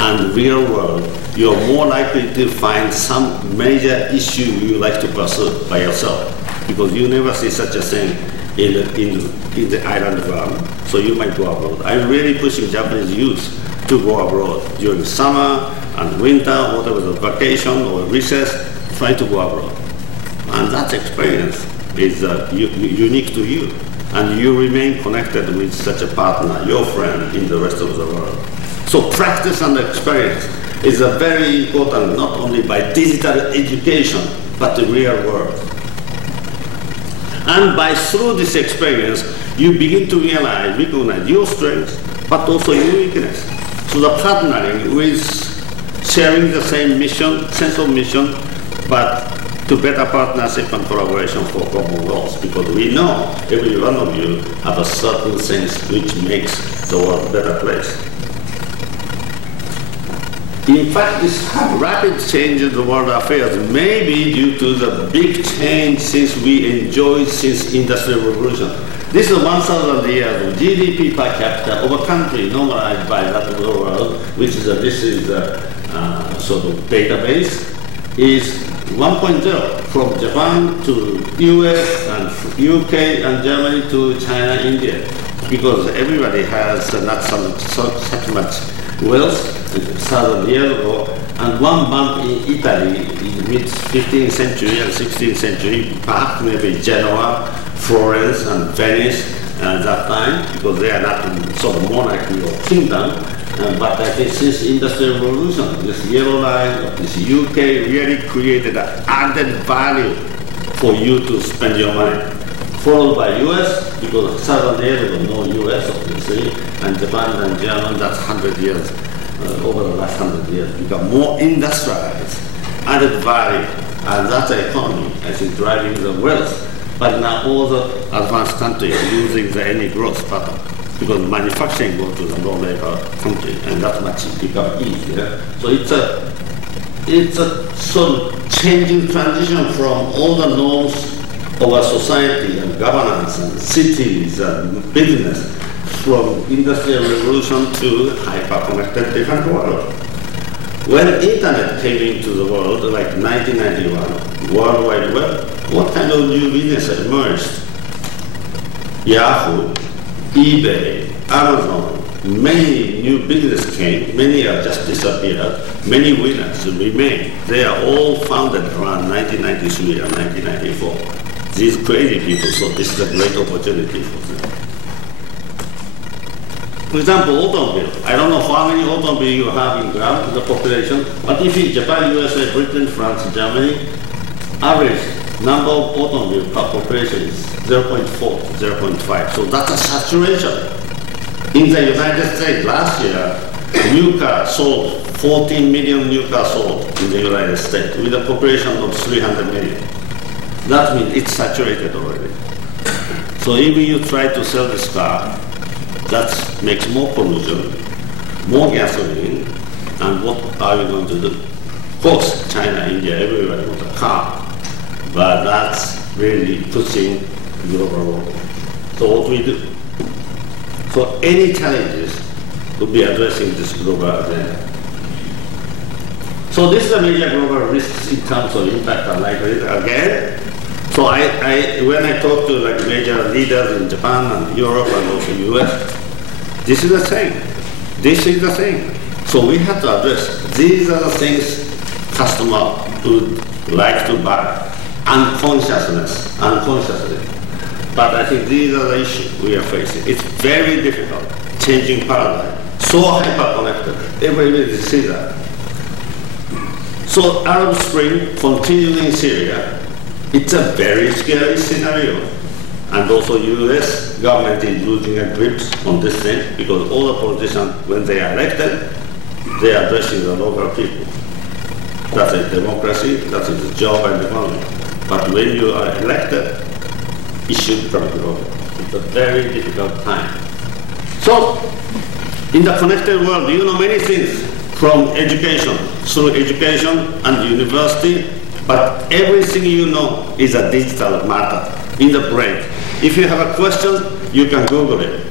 And real world, you're more likely to find some major issue you like to pursue by yourself, because you never see such a thing in the island world, so you might go abroad. I'm really pushing Japanese youth to go abroad during summer and winter, whatever the vacation or recess, try to go abroad. And that experience is unique to you, and you remain connected with such a partner, your friend, in the rest of the world. So practice and experience is a very important, not only by digital education, but the real world. And through this experience, you begin to recognize your strengths, but also your weakness. So the partnering with sharing the same mission, sense of mission, but to better partnership and collaboration for common goals, because we know every one of you have a certain sense which makes the world a better place. In fact, this rapid change in the world affairs may be due to the big change since we enjoyed since Industrial Revolution. This is 1,000 years of GDP per capita of a country normalized by that of the world, which is this is sort of database, is 1.0 from Japan to US and UK and Germany to China, India, because everybody has not such much wealth 1,000 years ago, and one bump in Italy in mid-15th century and 16th century, perhaps maybe Genoa, Florence, and Venice at that time, because they are not sort of monarchy or kingdom. But I think since Industrial Revolution, this yellow line of this UK really created an added value for you to spend your money. Followed by US, because 1,000 years ago, no US obviously, and Japan and Germany, that's 100 years. Over the last 100 years, become more industrialized, added value, and that's the economy, I think, driving the wealth. But now all the advanced countries are using the any growth pattern, because manufacturing goes to the low-labor country, and that much become easier. So it's a sort of changing transition from all the norms our society and governance and cities and business from industrial revolution to hyper-connected different world. When internet came into the world, like 1991, World Wide Web, what kind of new business emerged? Yahoo, eBay, Amazon, many new business came, many have just disappeared, many winners remain. They are all founded around 1993 and 1994. These crazy people, so this is a great opportunity for them. For example, automobile. I don't know how many automobiles you have in the population, but if in Japan, USA, Britain, France, Germany, average number of automobiles per population is 0.4 to 0.5. So that's a saturation. In the United States, last year, new cars sold, 14 million new cars sold in the United States with a population of 300 million. That means it's saturated already. So even you try to sell this car, that makes more pollution, more gasoline, and what are we going to do? Of course, China, India, everywhere wants a car, but that's really pushing global world. So what we do? So any challenges to be addressing this global agenda. So this is a major global risks in terms of impact and likelihood again. So when I talk to like major leaders in Japan and Europe and also US, this is the same. This is the same. So we have to address, these are the things customer would like to buy, unconsciously. But I think these are the issues we are facing. It's very difficult, changing paradigm, so hyper-connected. Everybody sees that. So Arab Spring, continuing in Syria, it's a very scary scenario. And also US government is losing a grip on this thing because all the politicians, when they are elected, they are addressing the local people. That's a democracy, that's a job and economy. But when you are elected, issues become global. It's a very difficult time. So, in the connected world, you know many things from education, through education and university, but everything you know is a digital matter in the brain. If you have a question, you can Google it.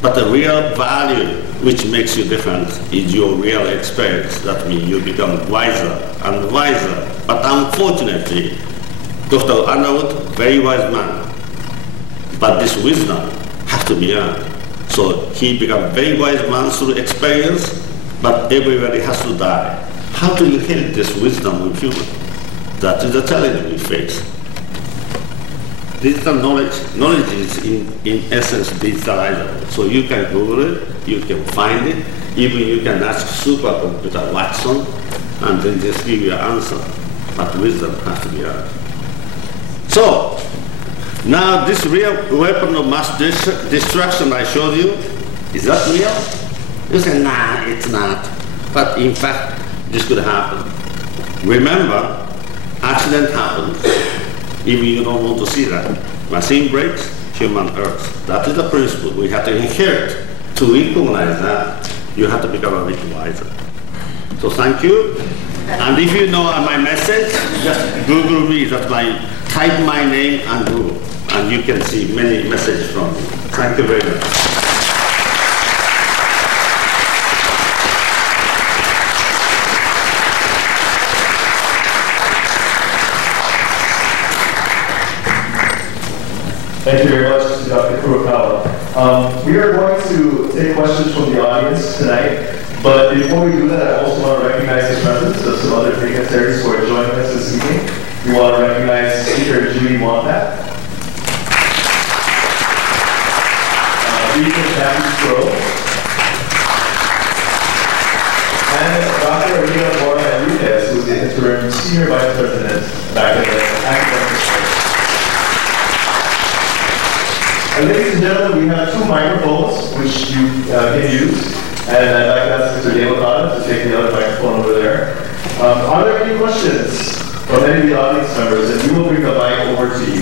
But the real value which makes you different is your real experience. That means you become wiser and wiser. But unfortunately, Dr. Underwood, very wise man, but this wisdom has to be earned. So he became a very wise man through experience, but everybody has to die. How to inherit this wisdom with human? That is the challenge we face. Digital knowledge is in essence digitalizable. So you can Google it, you can find it, even you can ask supercomputer Watson, and then just give you an answer. But wisdom has to be earned. So, now this real weapon of mass destruction I showed you, is that real? You say, nah, it's not. But in fact, this could happen. Remember, accident happens. Even you don't want to see that. Machine breaks, human errs. That is the principle we have to inherit. To recognize that, you have to become a bit wiser. So thank you. And if you know my message, just Google me. That's type my name and Google. And you can see many messages from me. Thank you very much. Thank you very much to Dr. Kurokawa. We are going to take questions from the audience tonight, but before we do that, I also want to recognize the presence of some other dignitaries who are joining us this evening. We want to recognize Speaker Judy Wampat, Regent Matthew Stroh, and Dr. Alina Mora Enriquez, who is the interim Senior Vice President back in the academic space. Ladies and gentlemen, we have two microphones which you can use, and I'd like to ask Mr. Devatata to take the other microphone over there. Are there any questions from any of the audience members? And we will bring the mic over to you.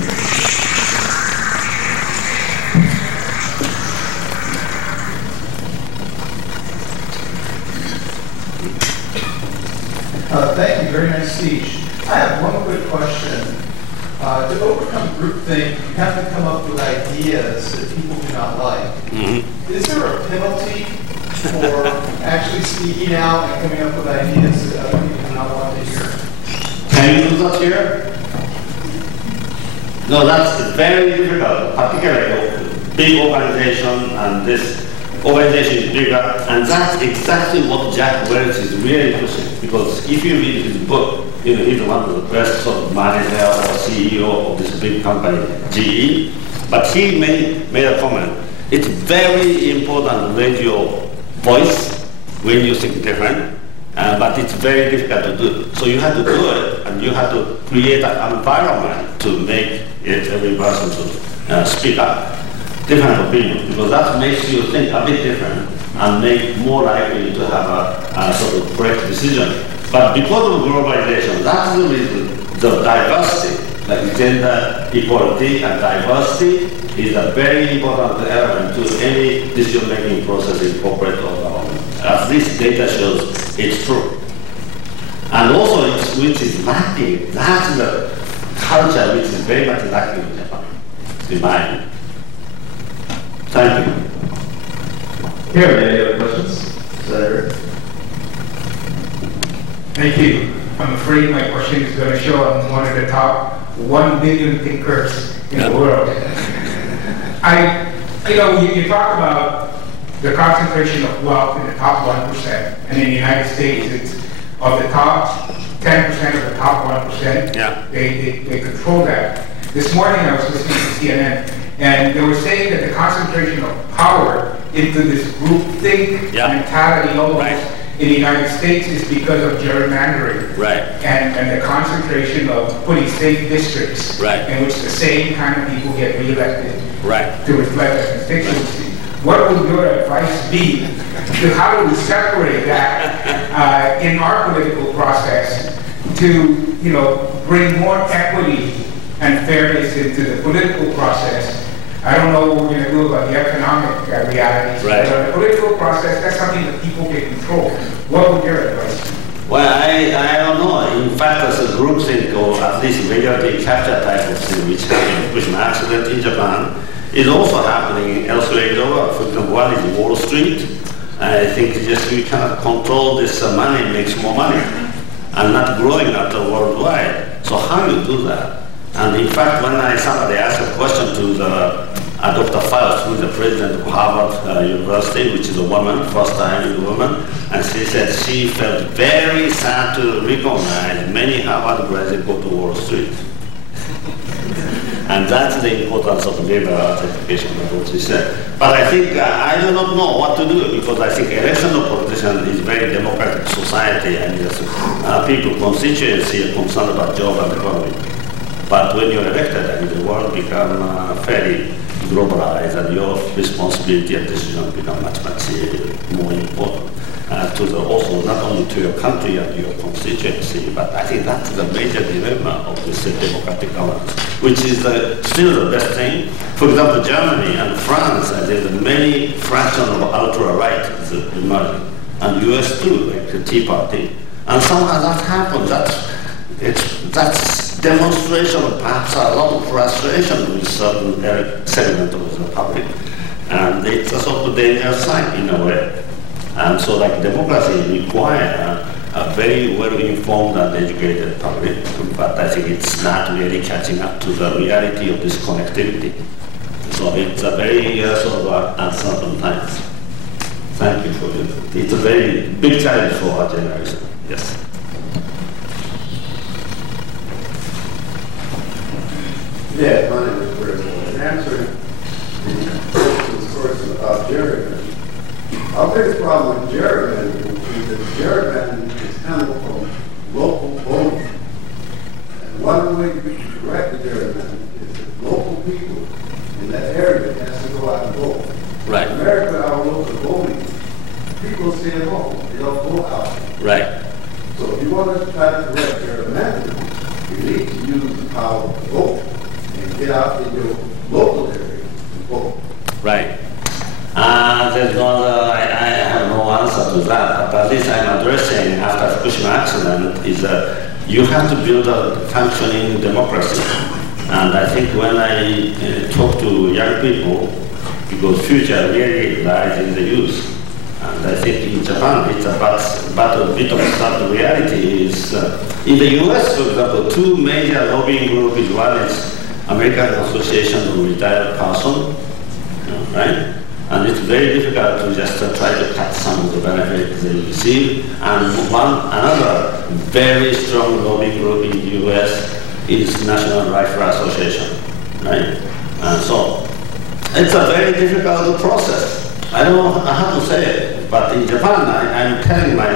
Thank you, very nice speech. I have one quick question. To overcome groupthink, you have to come up with ideas that people do not like. Mm-hmm. Is there a penalty for actually speaking out and coming up with ideas that other people do not want to hear? Can you do that here? No, that's very difficult, particularly big organization, and this organization is bigger, and that's exactly what Jack Welch is really pushing. Because if you read his book, you know, he's one of the best sort of manager or CEO of this big company, GE. But he made a comment. It's very important to raise your voice when you think different, but it's very difficult to do. So you have to do it, and you have to create an environment to make every person to speak up different opinion, because that makes you think a bit different and make more likely to have a sort of correct decision. But because of globalization, that's the reason the diversity, like gender equality and diversity, is a very important element to any decision-making process in corporate or government. As this data shows, it's true. And also, which is lacking, that's the culture which is very much lacking in Japan, in my opinion. Thank you. Here, any other questions? Senator? Thank you. I'm afraid my question is going to show I'm one of the top 1 billion thinkers in the world. You talk about the concentration of wealth in the top 1%, and in the United States, it's of the top 10% of the top 1%. Yeah. They control that. This morning I was listening to CNN, and they were saying that the concentration of power into this groupthink mentality almost in the United States is because of gerrymandering. Right. And the concentration of putting safe districts in which the same kind of people get reelected to reflect their constituency. What would your advice be to how do we separate that in our political process to bring more equity and fairness into the political process? I don't know what we're going to do about the economic realities, but on the political process, that's something that people can control. What would your advice be? Well, I don't know. In fact, as a groupthink, or at least majority capture type of thing, which happened in Fukushima accident in Japan, is also happening elsewhere in the world. For example, one is Wall Street. I think just we cannot control this money makes more money, and not growing at the worldwide. So how do you do that? And in fact, when somebody asked a question to Dr. Faust, who is the president of Harvard University, which is a woman, first time woman, and she said she felt very sad to recognize many Harvard graduates go to Wall Street. And that's the importance of labor education, that's what she said. But I think I do not know what to do, because I think election of politicians is very democratic society, and people constituency are concerned about job and economy. But when you're elected, the world becomes fairly globalized, and your responsibility and decision become much more important also not only to your country and your constituency, but I think that's the major dilemma of this democratic governance, which is still the best thing. For example, Germany and France, there's many fractions of ultra-right emerging, and US too, like the Tea Party. And somehow that happens. That's demonstration of perhaps a lot of frustration with certain segment of the public. And it's a sort of dangerous sign in a way. And so like democracy requires a very well-informed and educated public, but I think it's not really catching up to the reality of this connectivity. So it's a very sort of uncertain times. Thank you for it. It's a very big challenge for our generation. Yes. Yeah, my name is Greg. In answering the question about gerrymandering, our biggest problem with gerrymandering is that gerrymandering is handled from local voting. And one way to correct the gerrymandering is that local people in that area has to go out and vote. Right. In America, our local voting, people stay at home. They don't go out. Right. So if you want to try to correct gerrymandering, you need to use the power to vote. Get out in your local area and vote. Right. There's no, I have no answer to that, but at least I'm addressing after Fukushima accident is that you have to build a functioning democracy. And I think when I talk to young people, because future really lies in the youth. And I think in Japan, it's about a bit of that reality is, in the US, for example, two major lobbying groups. One is American Association of Retired Persons, right? And it's very difficult to just try to cut some of the benefits they receive. And another very strong lobbying group in the US is National Rifle Association, right? And so it's a very difficult process. I don't know how to say it, but in Japan, I'm telling my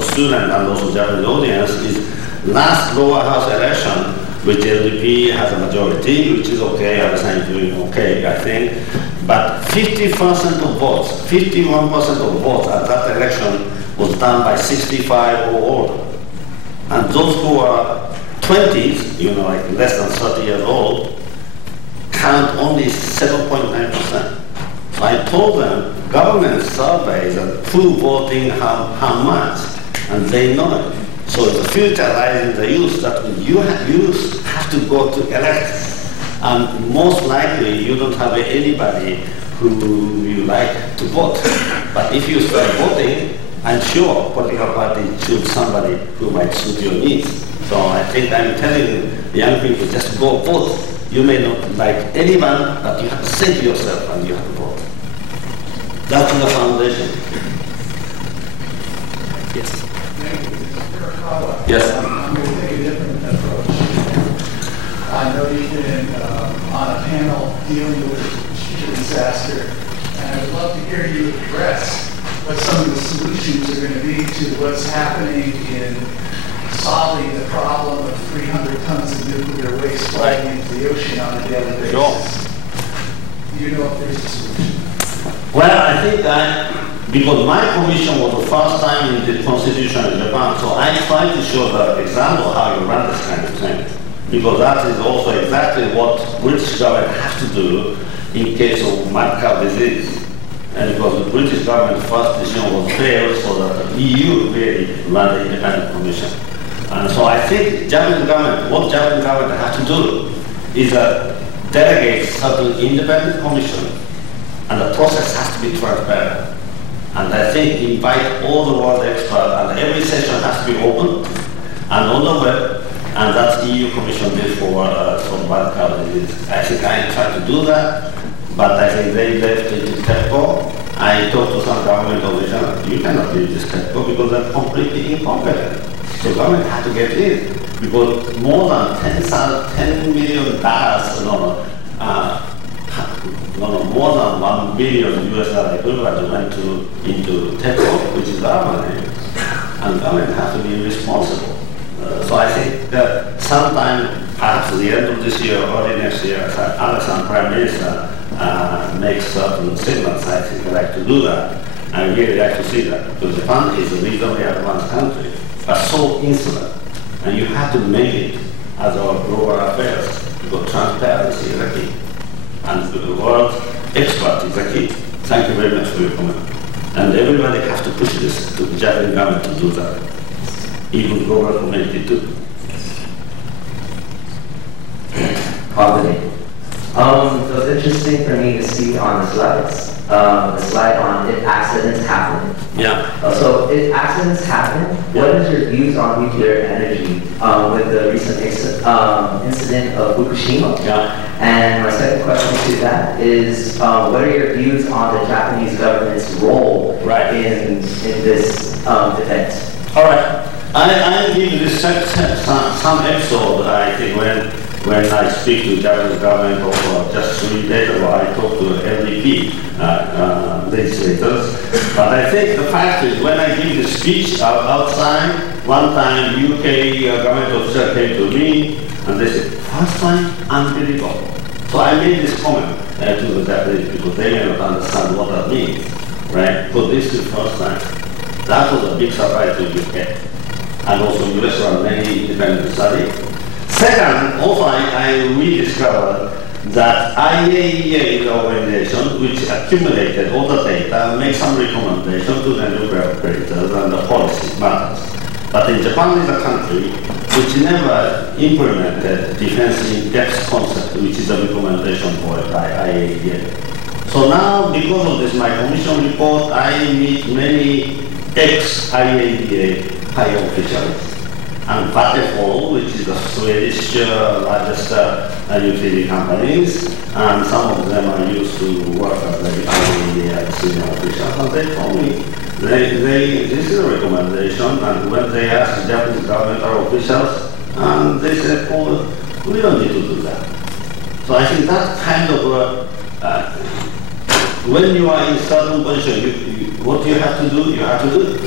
student and also Japanese audience is last lower house election, which LDP has a majority, which is okay, everything is doing okay, I think. But 50% of votes, 51% of votes at that election was done by 65 or older. And those who are 20s, like less than 30 years old, count only 7.9%. So I told them, government surveys and who voting how much, and they know it. So the future lies in the youth, that you have to go to elect. And most likely you don't have anybody who you like to vote. But if you start voting, I'm sure political party choose somebody who might suit your needs. So I think I'm telling young people, just go vote. You may not like anyone, but you have to say to yourself and you have to vote. That's the foundation. Yes. Yes. I'm going to take a different approach. I know you've been on a panel dealing with a disaster, and I would love to hear you address what some of the solutions are going to be to what's happening in solving the problem of 300 tons of nuclear waste flooding into the ocean on a daily basis. Sure. Do you know if there's a solution? Well, I think because my commission was the first time in the constitution in Japan, so I tried to show the example how you run this kind of thing. Because that is also exactly what British government has to do in case of mad cow disease. And because the British government's first decision was failed, so that the EU really ran the independent commission. And so I think what Japanese government has to do is delegate certain independent commission, and the process has to be transparent. And I think invite all the world experts, and every session has to be open and on the web, and that's EU Commission did for mad cow disease. I think I tried to do that, but I think they left it to TEPCO. I talked to some government officials, you cannot leave this TEPCO because they're completely incompetent. So government had to get in, because more than $10 million, more than $1 billion US equivalent went into TEPCO, which is our money, and government has to be responsible. So I think that sometime, perhaps at the end of this year or early next year, Alexander Prime Minister makes certain signals. I think I'd like to do that. I really like to see that, because Japan is a reasonably advanced country, but so insular. And you have to make it as our global affairs, because transparency is a key. And the world expert is a key. Thank you very much for your comment. And everybody has to push this to the Japanese government to do that. Even global community too. Poverty. So it's interesting for me to see on the slides, the slide on if accidents happen. Yeah. So if accidents happen, what is your views on nuclear energy with the recent incident of Fukushima? Yeah. And my second question to that is, what are your views on the Japanese government's role in this defense? All right. I give this some episode, I think, when I speak to the Japanese government, or just 3 days ago, I talked to LDP legislators. But I think the fact is, when I give the speech outside, one time UK government officer came to me, and they said, first time, unbelievable. So I made this comment to the Japanese people. They may not understand what that means, right? So this is the first time. That was a big surprise to UK. And also US run many independent studies. Second, also I rediscovered that IAEA is the organization which accumulated all the data, made some recommendations to the nuclear operators and the policy matters. But in Japan is a country which never implemented defense in-depth concept, which is a recommendation for by IAEA. So now, because of this, my commission report, I meet many ex-IAEA high officials. And Vattenfall, which is the Swedish largest utility companies, and some of them are used to work as the IAEA senior officials, and they told me this is a recommendation, and when they asked Japanese governmental officials, and they said, oh, we don't need to do that. So I think that kind of, when you are in certain position, what you have to do, you have to do.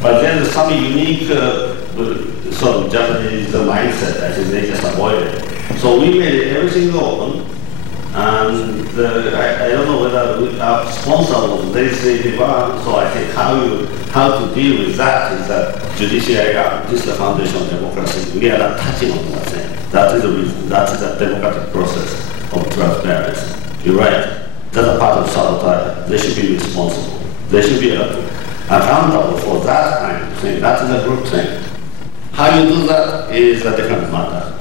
But then some unique sort of Japanese mindset, I think they just avoid it. So we made everything open, and I don't know whether our sponsor was legislative arm, so I think how to deal with that is that judiciary arm, this is the foundation of democracy. We are not touching on that thing. That is the reason, that is the democratic process of transparency. You're right. That's a part of sabotage. They should be responsible. They should be accountable for that kind of thing. That is a good thing. How you do that is a different matter.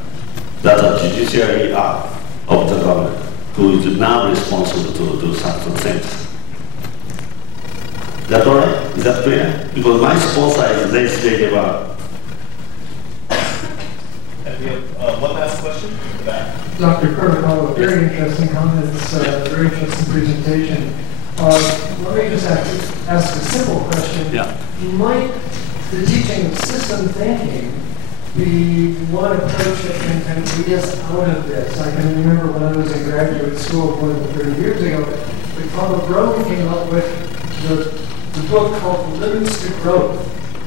That's a judiciary arm of the government who is now responsible to do certain things. Is that all right? Is that clear? Because my sponsor is legislative arm. And we have one last question in the back. Dr. Kurokawa, very interesting comments, very interesting presentation. Let me just ask a simple question. Yeah. Might the teaching of system thinking be one approach that can kind of lead us out of this? I can remember when I was in graduate school more than 30 years ago, Father Brogan came up with the book called Limits to Growth.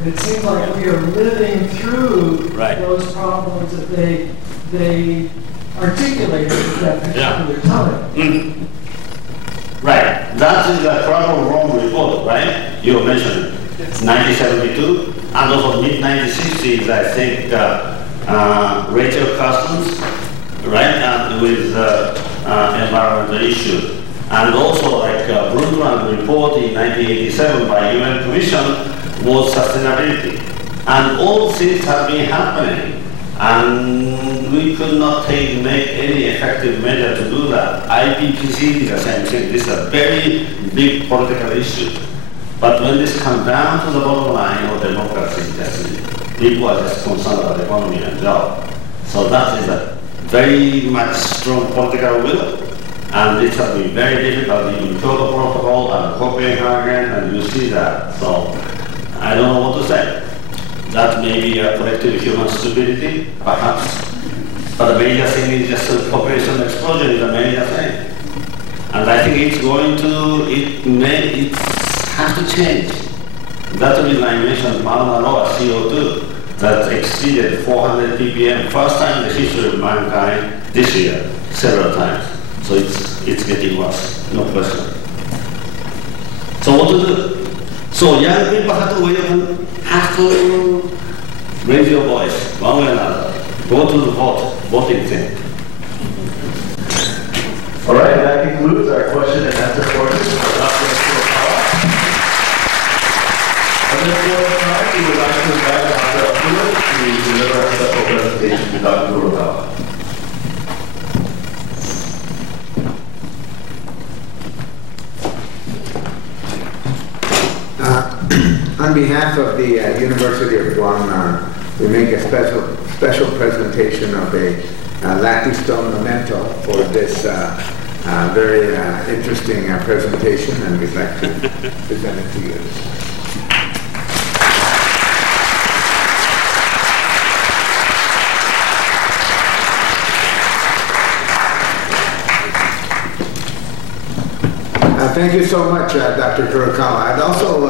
And it seems like we are living through those problems that they articulated at that particular time. Mm-hmm. Right. That is the Krakow Rome report, right? You mentioned it's 1972, and also mid-1960s, I think, Rachel Carstens, right, and with environmental issues. And also, like Brundtland report in 1987 by UN Commission was sustainability. And all things have been happening. And we could not make any effective measure to do that. IPPC is the same thing. This is a very big political issue. But when this comes down to the bottom line of democracy, people are just concerned about economy and job. So that is a very much strong political will. And it has been very difficult in Kyoto Protocol and Copenhagen, and you see that. So I don't know what to say. That may be a collective human stupidity, perhaps. But the major thing is just the population explosion is a major thing. And I think it's going to, it has to change. That's the reason I mentioned Mauna Loa CO2 that exceeded 400 ppm, first time in the history of mankind this year, several times. So it's getting worse, no question. So what to do? So young people have to raise your voice, one way or another. Go to the voting thing. All right, that concludes our question and answer portion for Dr. Kurokawa. At this point in time, we would like to invite Dr. Akula to deliver a special presentation to Dr. Kurokawa. On behalf of the University of Guam, we make a special presentation of a Lattice-stone memento for this very interesting presentation, and we'd like to present it to you. Thank you so much, Dr. Kurokawa. I'd also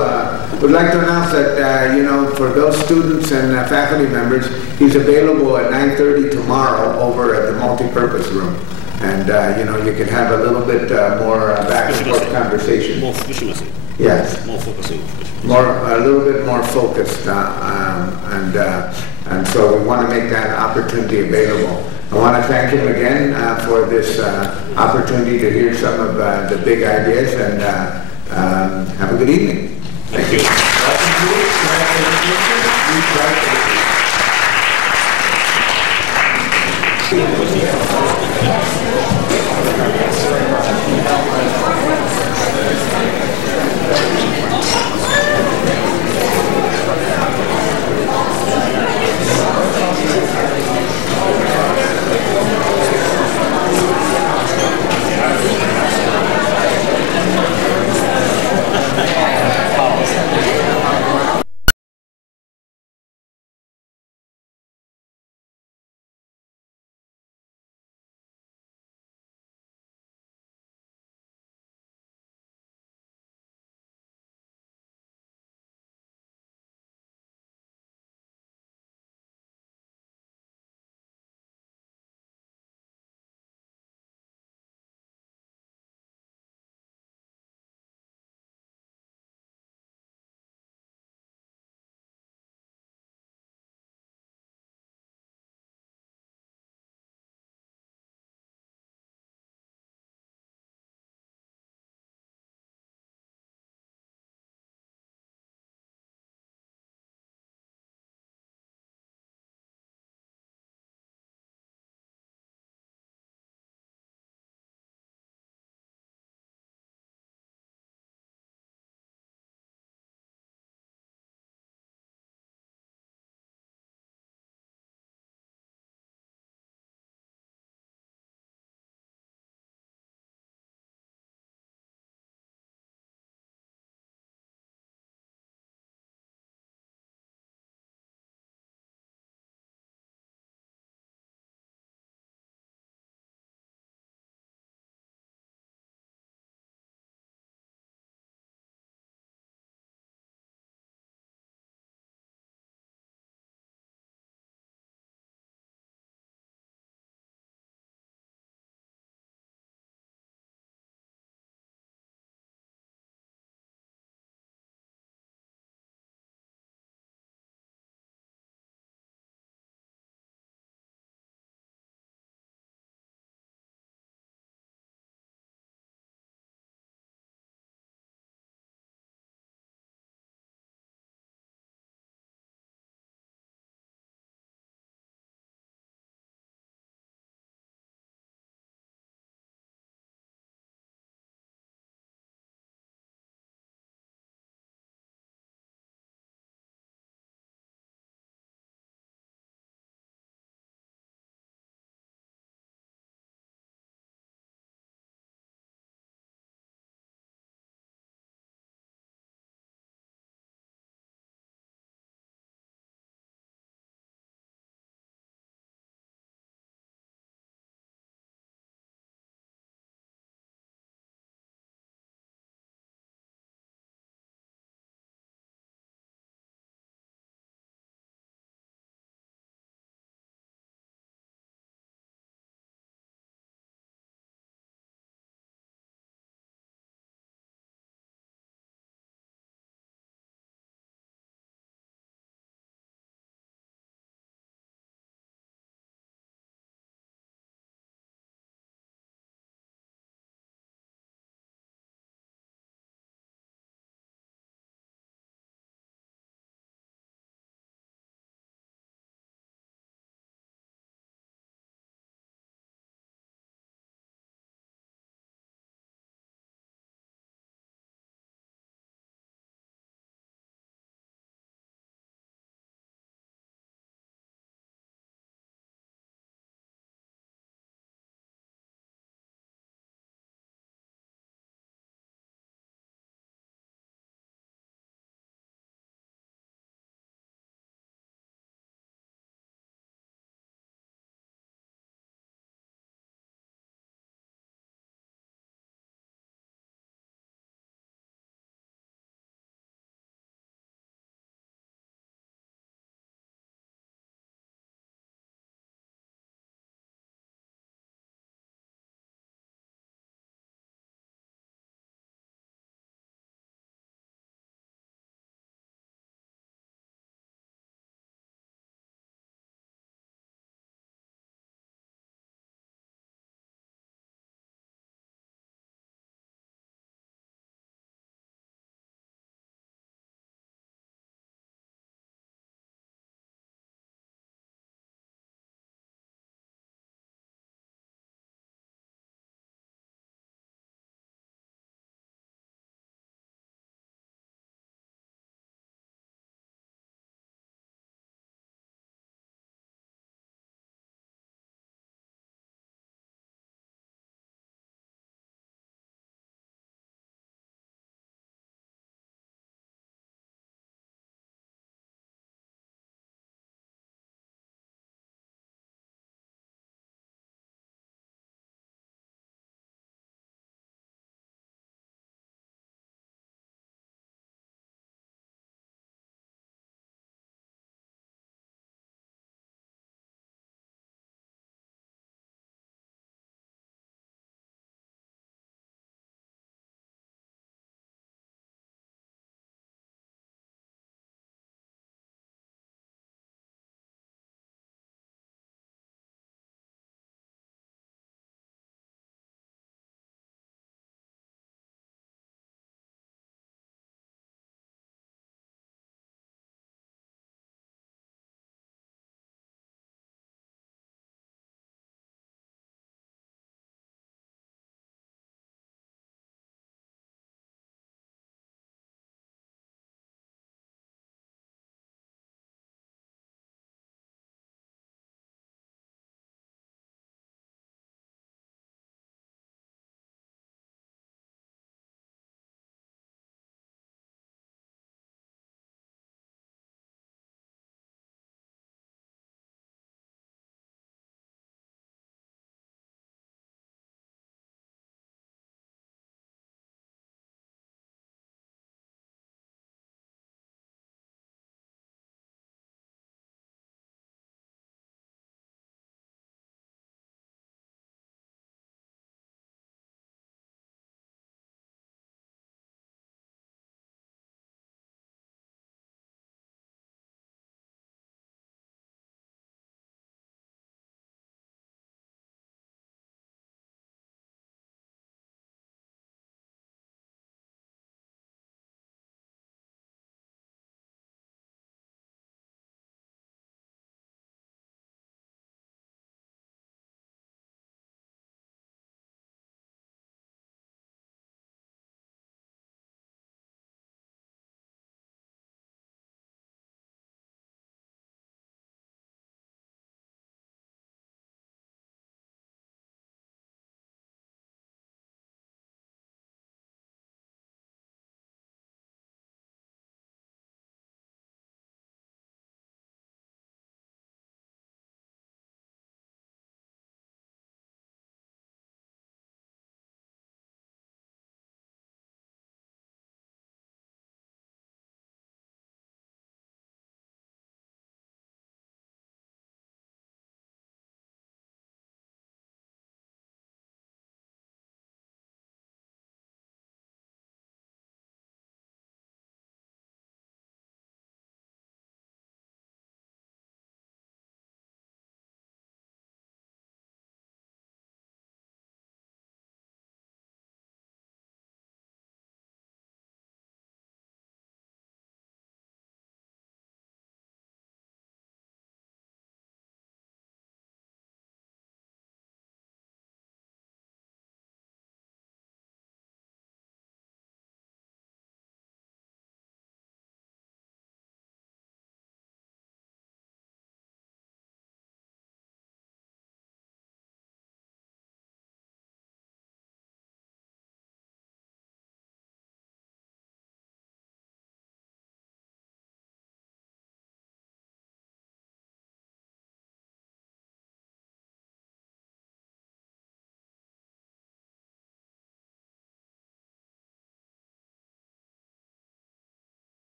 would like to announce that, you know, for those students and faculty members, he's available at 9:30 tomorrow over at the multi-purpose room. And, you know, you can have a little bit more back and forth conversation. More focusing. Yes. More focusing. A little bit more focused. And so we want to make that opportunity available. I want to thank him again for this opportunity to hear some of the big ideas, and have a good evening. Thank you. Thank you.